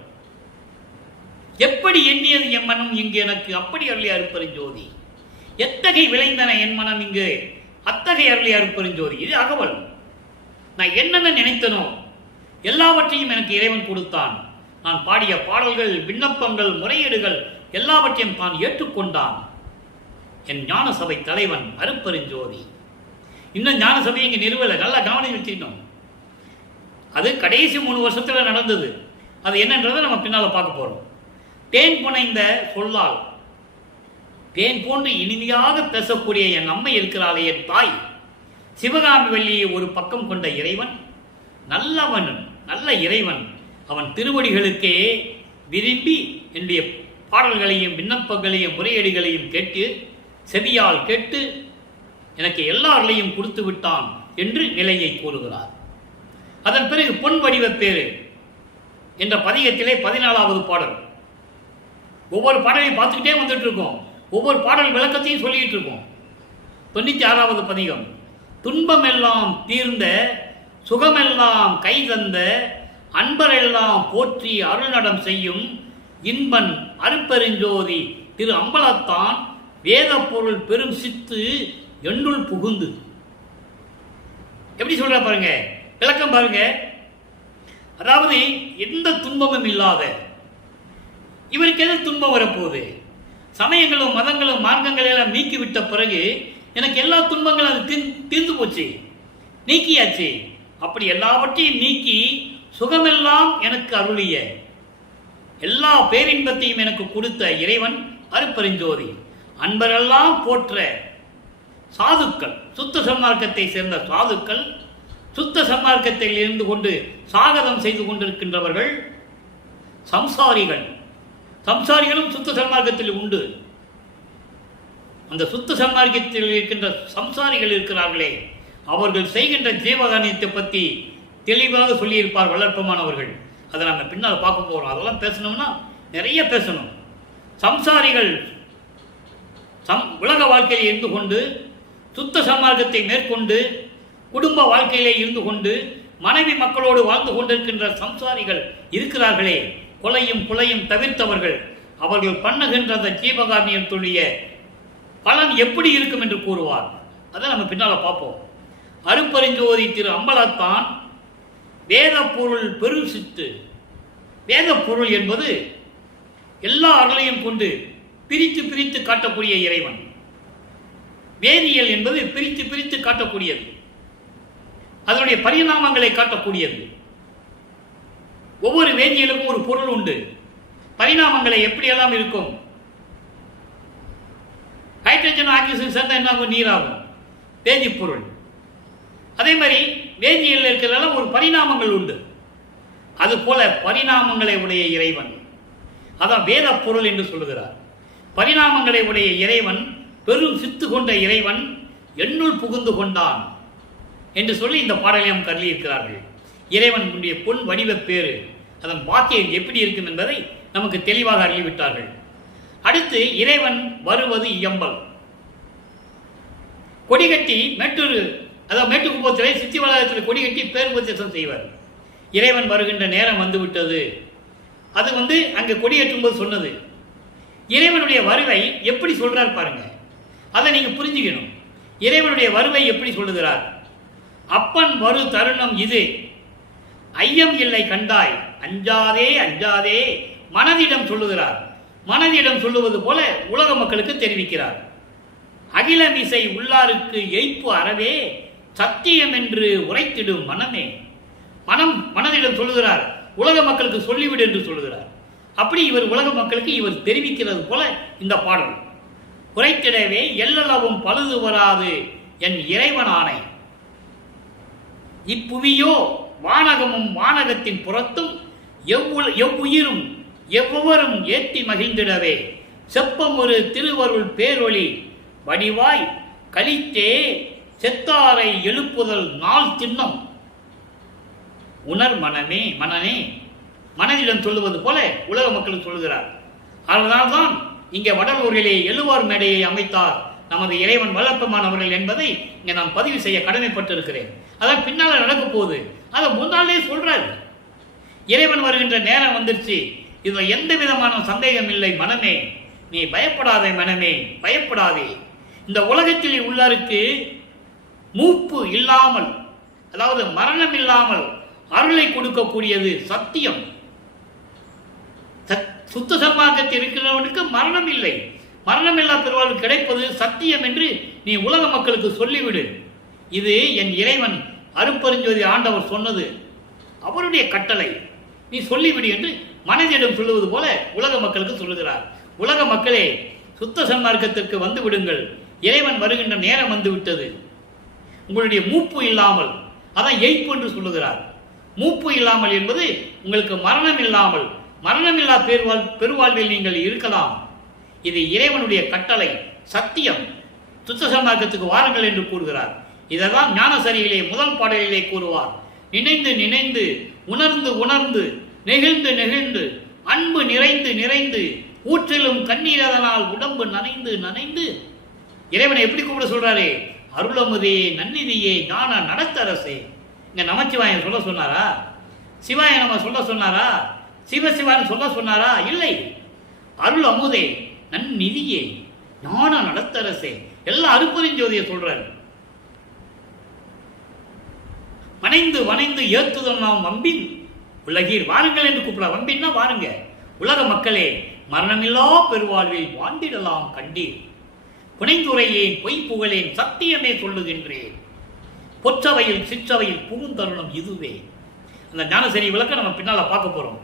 எப்படி எண்ணியது என் மனம் இங்கு எனக்கு அப்படி அருளி அருப்பெருஞ்சோதி, எத்தகைய விளைந்தன என் மனம் இங்கு அத்தகைய அருளி அருப்பெருஞ்சோதி. இது அகவல். நான் என்னென்ன நினைத்தனோ எல்லாவற்றையும் எனக்கு இறைவன் கொடுத்தான். நான் பாடிய பாடல்கள் விண்ணப்பங்கள் முறையீடுகள் எல்லாவற்றையும் தான் ஏற்றுக்கொண்டான் என் ஞான சபை தலைவன் அருப்பெருஞ்சோதி. இன்னும் ஞான சபை இங்கே நிறுவலை, நல்லா கவனம் வச்சுக்கணும். அது கடைசி 3 வருஷத்துல நடந்தது. அது என்னன்றதை நம்ம பின்னால பார்க்க போறோம். தேன் புனைந்த சொல்லால், தேன் போன்று இனிமையாக பேசக்கூடிய என் அம்மை இருக்கிறாளே என் தாய் சிவகாமி வள்ளியை ஒரு பக்கம் கொண்ட இறைவன் நல்லவன், நல்ல இறைவன். அவன் திருவடிகளுக்கே விரும்பி என்னுடைய பாடல்களையும் விண்ணப்பங்களையும் முறையீடுகளையும் கேட்டு செவியால் கேட்டு எனக்கு எல்லாரையும் கொடுத்து விட்டான் என்று நிலையை கூறுகிறார். அதன் பிறகு பொன் வடிவ பேரு என்ற பதிகத்திலே 14வது பாடல். ஒவ்வொரு பாடலையும் பார்த்துக்கிட்டே வந்துட்டு இருக்கோம். ஒவ்வொரு பாடல் விளக்கத்தையும் சொல்லிட்டு இருக்கோம். 96வது பதிகம். துன்பமெல்லாம் தீர்ந்த சுகமெல்லாம் கைதந்த அன்பரெல்லாம் போற்றி அருள்நடம் செய்யும் இன்பன் அருப்பெருஞ்சோதி திரு அம்பலத்தான் வேத பொருள் பெரும் சித்து எண்ணுள் புகுந்து. எப்படி சொல்ற பாருங்க, விளக்கம் பாருங்க. அதாவது எந்த துன்பமும் இல்லாத இவருக்கு எது துன்பம் வரப்போகுது? சமயங்களும் மதங்களும் மார்க்கங்களை எல்லாம் நீக்கிவிட்ட பிறகு எனக்கு எல்லா துன்பங்களும் அது தீர்ந்து போச்சு, நீக்கியாச்சு. அப்படி எல்லாவற்றையும் நீக்கி சுகமெல்லாம் எனக்கு அருளிய, எல்லா பேரின்பத்தையும் எனக்கு கொடுத்த இறைவன் அருட்பெருஞ்சோதி. அன்பரெல்லாம் போற்ற சாதுக்கள், சுத்த சன்மார்க்கத்தை சேர்ந்த சாதுக்கள், சுத்த சன்மார்க்கத்தில் இருந்து கொண்டு சாகதம் செய்து கொண்டிருக்கின்றவர்கள் சம்சாரிகள். சம்சாரிகளும் சுத்த சன்மார்க்கத்தில் உண்டு. அந்த சுத்த சன்மார்க்கத்தில் இருக்கின்ற சம்சாரிகள் இருக்கிறார்களே, அவர்கள் செய்கின்ற ஜீவகாரியத்தை பற்றி தெளிவாக சொல்லியிருப்பார் வளர்ப்பமானவர்கள். அதை நம்ம பின்னால் பார்க்க போகிறோம். அதெல்லாம் பேசணும்னா நிறைய பேசணும். சம்சாரிகள் உலக வாழ்க்கையில் இருந்து கொண்டு சுத்த சன்மார்க்கத்தை மேற்கொண்டு குடும்ப வாழ்க்கையிலே இருந்து கொண்டு மனைவி மக்களோடு வாழ்ந்து கொண்டிருக்கின்ற சம்சாரிகள் இருக்கிறார்களே, கொலையும் புலையும் தவிர்த்தவர்கள், அவர்கள் பண்ணுகின்ற அந்த ஜீவகாரியத்துடைய பலன் எப்படி இருக்கும் என்று கூறுவார். அதை நம்ம பின்னால் பார்ப்போம். அருட்பெருஞ்சோதி திரு அம்பலத்தான் வேத பொருள் பெருசித்து. வேத பொருள் என்பது எல்லா அருளையும் கொண்டு பிரித்து பிரித்து காட்டக்கூடிய இறைவன். வேதியியல் என்பது பிரித்து பிரித்து காட்டக்கூடியது, அதனுடைய பரிணாமங்களை காட்டக்கூடியது. ஒவ்வொரு வேதியியலுக்கும் ஒரு பொருள் உண்டு. பரிணாமங்களை எப்படியெல்லாம் இருக்கும்? ஹைட்ரஜன் ஆக்சிஜன் சேர்ந்தா என்ன நீராகும், வேதிப்பொருள். அதே மாதிரி வேதியியல் இருக்கிறதால ஒரு பரிணாமங்கள் உண்டு. அது போல பரிணாமங்களை உடைய இறைவன், அதான் வேத பொருள் என்று சொல்லுகிறார். பரிணாமங்களை உடைய இறைவன், பெரும் சித்து கொண்ட இறைவன் என்னுள் புகுந்து கொண்டான் என்று சொல்லி இந்த பாடலை நாம் கருதி இருக்கிறார்கள். இறைவனுடைய பொன் வடிவ பேரு, அதன் வாக்கியம் எப்படி இருக்கும் என்பதை நமக்கு தெளிவாக அறிவித்தார்கள். அடுத்து இறைவன் வருவது இயம்பல். கொடிகட்டி மேட்டூர், அதாவது மேட்டுக்குப்பத்திலே சித்தி வளாகத்தில் கொடிகட்டி பேர் உபதேசம் செய்வார். இறைவன் வருகின்ற நேரம் வந்துவிட்டது. அது அங்கே கொடியேற்றும் போது சொன்னது. இறைவனுடைய வருவை எப்படி சொல்றார் பாருங்க, அதை நீங்க புரிஞ்சுக்கணும். இறைவனுடைய வருவை எப்படி சொல்லுகிறார்? அப்பன் வரு தருணம் இது, ஐயம் இல்லை கண்டாய், அஞ்சாதே அஞ்சாதே மனதிடம் சொல்லுகிறார். மனதிடம் சொல்லுவது போல உலக மக்களுக்கு தெரிவிக்கிறார். அகிலமிசை உள்ளாருக்கு எய்ப்பு அறவே சத்தியம் என்று உரைத்திடும் மனமே. மனதிடம் சொல்லுகிறார், உலக மக்களுக்கு சொல்லிவிடு என்று சொல்லுகிறார். அப்படி இவர் உலக மக்களுக்கு இவர் தெரிவிக்கிறது போல இந்த பாடல். உரைத்திடவே எல்லளவும் பழுது வராது என் இறைவனானை. இப்புவியோ வானகமும் வானகத்தின் புறத்தும் எவ்வுயிரும் எவ்வொருவரும் ஏற்றி மகிழ்ந்திடவே செப்பம் ஒரு திருவருள் பேரொளி வடிவாய் கழித்தே செத்தாரை எழுப்புதல் நாள் திண்ணம். உணர் மனமே மனனே, மனதிடம் சொல்லுவது போல உலக மக்களுக்கு சொல்லுகிறார். அதனால்தான் இங்கே வடலூரிலே எழுவார் மேடையை அமைத்தார் நமது இறைவன் வளர்ப்பமானவர்கள் என்பதை இங்கே நான் பதிவு செய்ய கடமைப்பட்டிருக்கிறேன். அதான் பின்னால் நடக்க போகுது, அதை முன்னாலே சொல்றாரு. இறைவன் வருகின்ற நேரம் வந்துருச்சு, இதில் எந்த விதமான சந்தேகம் இல்லை மனமே, நீ பயப்படாதே மனமே, பயப்படாதே. இந்த உலகத்தில் உள்ளாருக்கு மூப்பு இல்லாமல், அதாவது மரணம் இல்லாமல் அருளை கொடுக்கக்கூடியது சத்தியம். சுத்த சன்மார்க்கத்தில் இருக்கிறவனுக்கு மரணம் இல்லை, மரணமில்லா பெருவாழ்வு கிடைப்பது சத்தியம் என்று நீ உலக மக்களுக்கு சொல்லிவிடு. இது என் இறைவன் அருட்பெருஞ்சோதி ஆண்டவர் சொன்னது, அவருடைய கட்டளை, நீ சொல்லிவிடு என்று மனதிடம் சொல்லுவது போல உலக மக்களுக்கு சொல்லுகிறார். உலக மக்களே, சுத்த சன்மார்க்கத்திற்கு வந்து விடுங்கள், இறைவன் வருகின்ற நேரம் வந்து விட்டது. உங்களுடைய மூப்பு இல்லாமல், அதான் எய்ப்பு என்று சொல்லுகிறார். மூப்பு இல்லாமல் என்பது உங்களுக்கு மரணம் இல்லாமல், மரணமில்லா பெருவாழ்வில் நீங்கள் இருக்கலாம். இது இறைவனுடைய கட்டளை, சத்தியம். சுத்த சன்மார்க்கத்துக்கு வாருங்கள் என்று கூறுகிறார். இதைதான் ஞானசரியிலே முதல் பாடலிலே கூறுவார். நினைந்து நினைந்து உணர்ந்து உணர்ந்து நெகிழ்ந்து நெகிழ்ந்து அன்பு நிறைந்து நிறைந்து ஊற்றிலும் கண்ணீரதனால் உடம்பு நனைந்து நனைந்து. இறைவனை எப்படி கூப்பிட சொல்றாரு? அருளமுதே நன்னிதியே ஞான நடத்தரசே. இங்க நமச்சிவாயன் சொல்ல சொன்னாரா? சிவாய நம்ம சொல்ல சொன்னாரா? சிவசிவான் சொல்ல சொன்னாரா? இல்லை. அருள் அமுதே நன்னிதியே ஞான நடத்தரசே, எல்லாம் அருட்பெருஞ்சோதியை சொல்றாரு. வணைந்து வணைந்து ஏத்துதல் நாம் வம்பின் உலகீர் வாருங்கள் என்று கூப்பிட. வம்பின்னா வாருங்க, உலக மக்களே மரணமில்லா பெருவாழ்வில் வாழ்ந்திடலாம் கண்டீர். புனைந்துரையேன் பொய் புகழேன் சத்தியமே சொல்லுகின்றேன். பொற்றவையில் சிற்றவையில் புகுந்தருணம் இதுவே. அந்த ஞானசரி விளக்க நம்ம பின்னால பார்க்க போறோம்.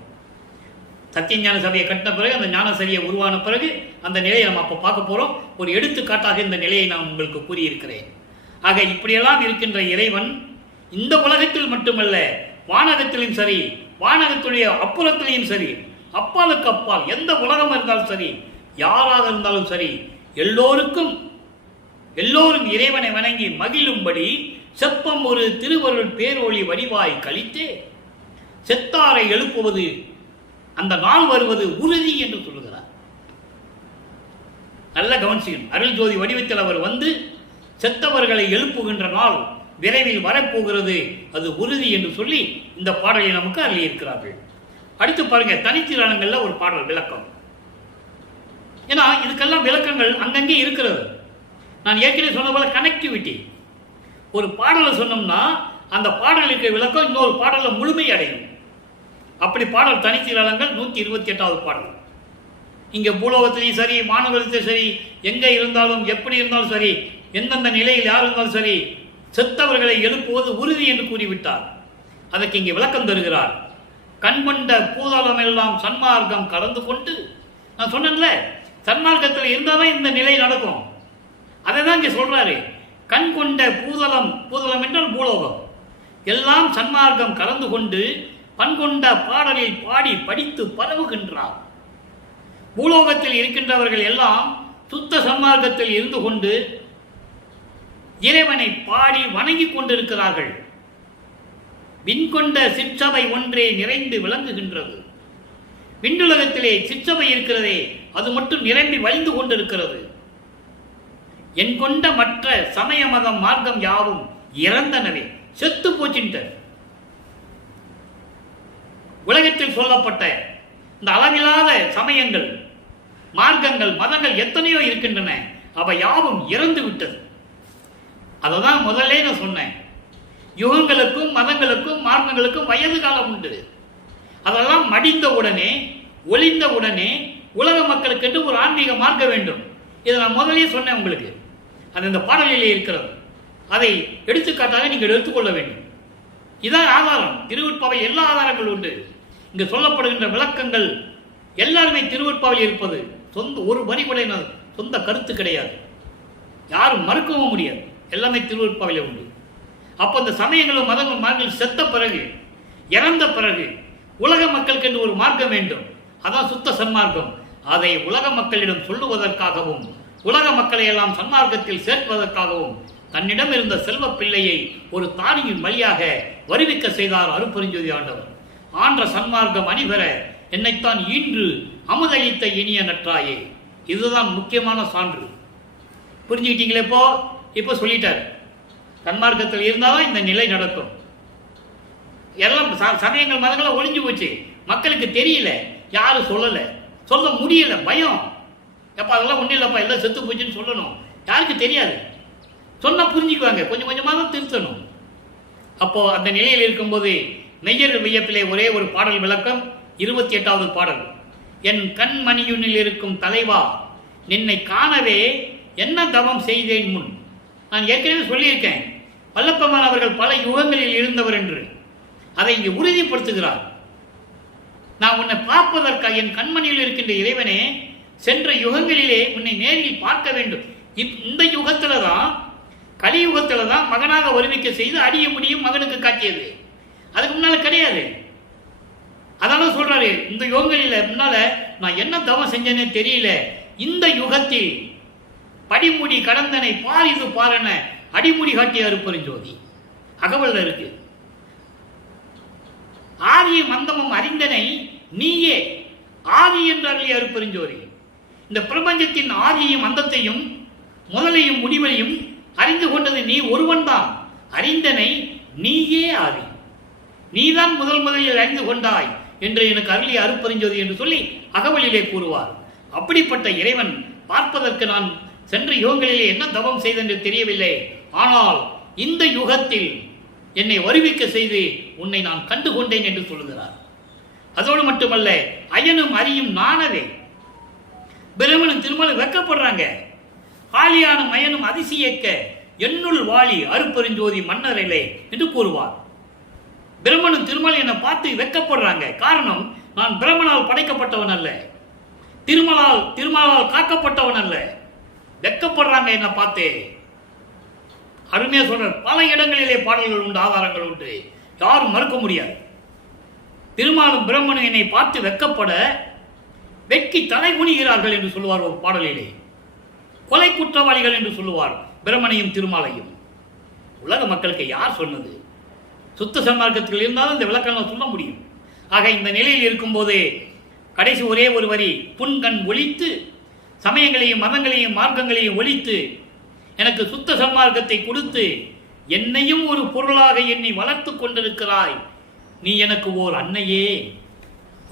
சத்திய ஞான சபையை கட்டின பிறகு அந்த ஞானசரியை உருவான பிறகு அந்த நிலையை நம்ம அப்போ பார்க்க போறோம். ஒரு எடுத்துக்காட்டாக இந்த நிலையை நான் உங்களுக்கு கூறியிருக்கிறேன். ஆக இப்படியெல்லாம் இருக்கின்ற இறைவன் இந்த உலகத்தில் மட்டுமல்ல, வானகத்திலும் சரி, வானகத்துடைய அப்புறத்திலையும் சரி, அப்பாலுக்கு அப்பால் எந்த உலகம் இருந்தாலும் சரி, யாராக இருந்தாலும் சரி, எல்லோரும் இறைவனை வணங்கி மகிழும்படி செப்பம் ஒரு திருவருள் பேரொளி வடிவாய் கழித்தே செத்தாரை எழுப்புவது, அந்த நாள் வருவது உறுதி என்று சொல்லுகிறார். நல்ல கவனிச்சியும் அருள் ஜோதி வடிவத்தில் அவர் வந்து செத்தவர்களை எழுப்புகின்ற நாள் விரைவில் வரப்போகிறது, அது உறுதி என்று சொல்லி இந்த பாடலை நமக்கு அருளியிருக்கிறார்கள். அடுத்து பாருங்க, தனித்திரானங்கள்ல ஒரு பாடல் விளக்கம். ஏன்னா இதுக்கெல்லாம் விளக்கங்கள் அங்கங்கே இருக்கிறது. நான் ஏற்கனவே சொன்ன போல கனெக்டிவிட்டி. ஒரு பாடலை சொன்னோம்னா அந்த பாடலுக்கு விளக்கம் இன்னொரு பாடல முழுமை அடையும். அப்படி பாடல் தனித்திரானங்கள் 128வது பாடல். இங்க பூலோகத்திலையும் சரி, மாணவர்களையும் சரி, எங்க இருந்தாலும் எப்படி இருந்தாலும் சரி, எந்தெந்த நிலையில் யார் இருந்தாலும் சரி, செத்தவர்களை எழுப்புவது உறுதி என்று கூறிவிட்டார். அதற்கு இங்கே விளக்கம் தருகிறார். கண்கொண்ட பூதளம் எல்லாம் சன்மார்க்கம் கலந்து கொண்டு, நான் சொன்னேன்ல சன்மார்க்கத்தில் இருந்தாலும் இந்த நிலை நடக்கும். அதை தான் இங்கே சொல்றாரு. கண் கொண்ட பூதளம், பூதளம் என்றால் பூலோகம், எல்லாம் சன்மார்க்கம் கலந்து கொண்டு பண்கொண்ட பாடலில் பாடி படித்து பரவுகின்றார். பூலோகத்தில் இருக்கின்றவர்கள் எல்லாம் சுத்த சன்மார்க்கத்தில் இருந்து கொண்டு இறைவனை பாடி வணங்கிக் கொண்டிருக்கிறார்கள். விண்கொண்ட சிற்றவை ஒன்றே நிறைந்து விளங்குகின்றது. விண்ணுலகத்திலே சிற்றவை இருக்கிறதே, அது மட்டும் நிரம்பி வழிந்து கொண்டிருக்கிறது. என் கொண்ட மற்ற சமய மதம் மார்க்கம் யாவும் இறந்தனவே, செத்து போச்சின்ற. உலகத்தில் சொல்லப்பட்ட இந்த அளவில்லாத சமயங்கள், மார்க்கங்கள், மதங்கள் எத்தனையோ இருக்கின்றன, அவை யாவும் இறந்து விட்டது. அததான் முதல்ல நான் சொன்னேன். யுகங்களுக்கும் மதங்களுக்கும் மார்க்கங்களுக்கும் வயது காலம் உண்டு. அதெல்லாம் மடிந்த உடனே, ஒளிந்த உடனே உலக மக்களுக்கு என்று ஒரு ஆன்மீக மார்க்க வேண்டும். இதை நான் முதலே சொன்னேன் உங்களுக்கு. அது இந்த பாடலிலே இருக்கிறது. அதை எடுத்துக்காட்டாக நீங்கள் எடுத்துக்கொள்ள வேண்டும். இதான் ஆதாரம். திருவருட்பாவை எல்லா ஆதாரங்களும் உண்டு. இங்கு சொல்லப்படுகின்ற விளக்கங்கள் எல்லாருமே திருவருட்பாவில் இருப்பது சொந்த ஒரு வரி கூட சொந்த கருத்து கிடையாது. யாரும் மறுக்கவும் முடியாது. எல்லாமே திருவருட்பாவிலே உண்டு. அப்போ இந்த சமயங்களும் மதங்களும் மார்க்கங்கள் செத்த பிறகு, இறந்த பிறகு உலக மக்களுக்கு என்று ஒரு மார்க்கம் வேண்டும். அதான் சுத்த சன்மார்க்கம். அதை உலக மக்களிடம் சொல்லுவதற்காகவும் உலக மக்களை எல்லாம் சன்மார்க்கத்தில் சேர்ப்பதற்காகவும் தன்னிடம் இருந்த செல்வ பிள்ளையை ஒரு தானியின் வழியாக வருவிக்க செய்தார் அருட்பெருஞ்சோதி ஆண்டவர். ஆன்ற சன்மார்க்கம் அணிபெற என்னைத்தான் ஈன்று அமுதளித்த இனிய நற்றாயே. இதுதான் முக்கியமான சான்று. புரிஞ்சுக்கிட்டீங்களே? இப்போ சொல்லிட்டார். சன்மார்க்கத்தில் இருந்தாலும் இந்த நிலை நடக்கும். எல்லாம் சமயங்கள் மதங்களை ஒழிஞ்சு போச்சு. மக்களுக்கு தெரியல, யாரும் சொல்லல, சொல்ல முடியல, பயம். எப்பா அதெல்லாம் ஒன்றும் இல்லைப்பா, எல்லாம் செத்து போச்சுன்னு சொல்லணும். யாருக்கு தெரியாது. சொன்னா புரிஞ்சுக்குவாங்க. கொஞ்சம் கொஞ்சமாக தான் திருத்தணும். அப்போ அந்த நிலையில் இருக்கும்போது மெய்யர் வியப்பிலே ஒரே ஒரு பாடல் விளக்கம். 28வது பாடல். என் கண்மணியுனில் இருக்கும் தலைவா, நின்னை காணவே என்ன தவம் செய்தேன் முன். நான் ஏற்கனவே சொல்லியிருக்கேன், வல்லப்பெருமான் அவர்கள் பல யுகங்களில் இருந்தவர் என்று. அதை இங்கு உறுதிப்படுத்துகிறார். நான் உன்னை பார்ப்பதற்காக என் கண்மணியில் இருக்கின்ற இறைவனே, சென்ற யுகங்களிலே உன்னை நேரில் பார்க்க வேண்டும். இந்த யுகத்துல தான், கலியுகத்துல தான் மகனாக வருவிக்க செய்து அடிய முடியும் மகனுக்கு காட்டியது. அதுக்கு முன்னால கிடையாது. அதனால சொல்றாரு, இந்த யுகங்களில முன்னால நான் என்ன தவம் செஞ்சேனே தெரியல. இந்த யுகத்தில் படிமுடி கடந்தனை பார் இது பாருன அடிமுடி காட்டிய அருட்பெருஞ்சோதி அகவல்ல இருக்கு. ஆதியும் அந்தமும் அறிந்தனை நீயே ஆதி என்று அருளிய அருட்பெருஞ்சோதி. இந்த பிரபஞ்சத்தின் ஆதியையும் அந்தத்தையும் முதலையும் முடிவையும் அறிந்து கொண்டது நீ ஒருவன் தான். அறிந்தனை நீயே ஆதி, நீதான் முதலில் அறிந்து கொண்டாய் என்று எனக்கு அருளிய அருட்பெருஞ்சோதி என்று சொல்லி அகவலிலே கூறுவார். அப்படிப்பட்ட இறைவன் பார்ப்பதற்கு நான் சென்ற யுகங்களிலே என்ன தவம் செய்தென்று தெரியவில்லை. ஆனால் இந்த யுகத்தில் என்னை வருவிக்க செய்து உன்னை நான் கண்டுகொண்டேன் என்று சொல்லுகிறார். அதோடு மட்டுமல்ல, அயனும் அறியும் நானவே. பிரமனும் திருமலும் வெக்கப்படுறாங்க. ஆலியான மயனும் அதிசயக்க என்னுள் வாழி அருப்பெருஞ்சோதி மன்னரிலே என்று கூறுவார். பிரமனும் திருமலும் என்னை பார்த்து வெக்கப்படுறாங்க. காரணம், நான் பிரமனால் படைக்கப்பட்டவன் அல்ல, திருமலால் காக்கப்பட்டவன் அல்ல. வெக்கப்படுறாங்க என்னை பார்த்து. அருமையா சொல்றார். பல இடங்களிலே பாடல்கள் உண்டு, ஆதாரங்கள் உண்டு, யாரும் மறுக்க முடியாது. திருமாலும் பிரம்மனும் என்னை பார்த்து வெக்கப்பட வெட்கி தலை குனிகிறார்கள் என்று சொல்லுவார் ஒரு பாடலிலே. கொலை குற்றவாளிகள் என்று சொல்லுவார் பிரம்மனையும் திருமாலையும். உலக மக்களுக்கு யார் சொன்னது? சுத்த சன்மார்க்கத்தில் இருந்தாலும் இந்த விளக்கம் சொல்ல முடியும். ஆக இந்த நிலையில் இருக்கும்போது கடைசி ஒரே ஒரு வரி, புன்கண் ஒழித்து சமயங்களையும் மதங்களையும் மார்க்கங்களையும் ஒழித்து எனக்கு சுத்த சன்மார்க்கத்தை கொடுத்து என்னையும் ஒரு பொருளாக எண்ணி வளர்த்து கொண்டிருக்கிறாய். நீ எனக்கு ஓர் அன்னையே,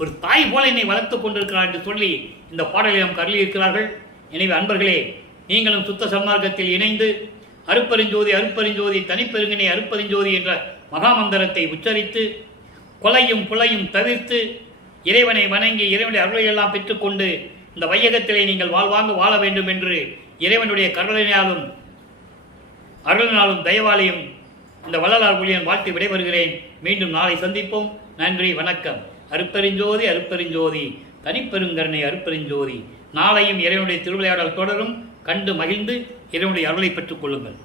ஒரு தாய் போல என்னை வளர்த்து கொண்டிருக்கிறார் என்று சொல்லி இந்த பாடலை நமக்கு அருளியிருக்கிறார்கள். எனவே அன்பர்களே, நீங்களும் சுத்த சன்மார்க்கத்தில் இணைந்து அருப்பெருஞ்சோதி அருப்பெருஞ்சோதி தனிப்பெருங்கினை அருப்பெருஞ்சோதி என்ற மகாமந்திரத்தை உச்சரித்து கொலையும் புலையும் தவிர்த்து இறைவனை வணங்கி இறைவனுடைய அருளையெல்லாம் பெற்றுக்கொண்டு இந்த வையகத்திலே நீங்கள் வாழ்வாங்க வாழ வேண்டும் என்று இறைவனுடைய கருணையாலும் அருளினாலும் தயவாலையும் இந்த வள்ளலார் ஊழியன் வாழ்த்து விடைபெறுகிறேன். மீண்டும் நாளை சந்திப்போம். நன்றி, வணக்கம். அருப்பெருஞ்சோதி அருப்பெருஞ்சோதி தனிப்பெருங்கருணை அருப்பெருஞ்சோதி. நாளையும் இறைவனுடைய திருவிளையாடல் தொடரும். கண்டு மகிழ்ந்து இறைவனுடைய அருளை பெற்றுக் கொள்ளுங்கள்.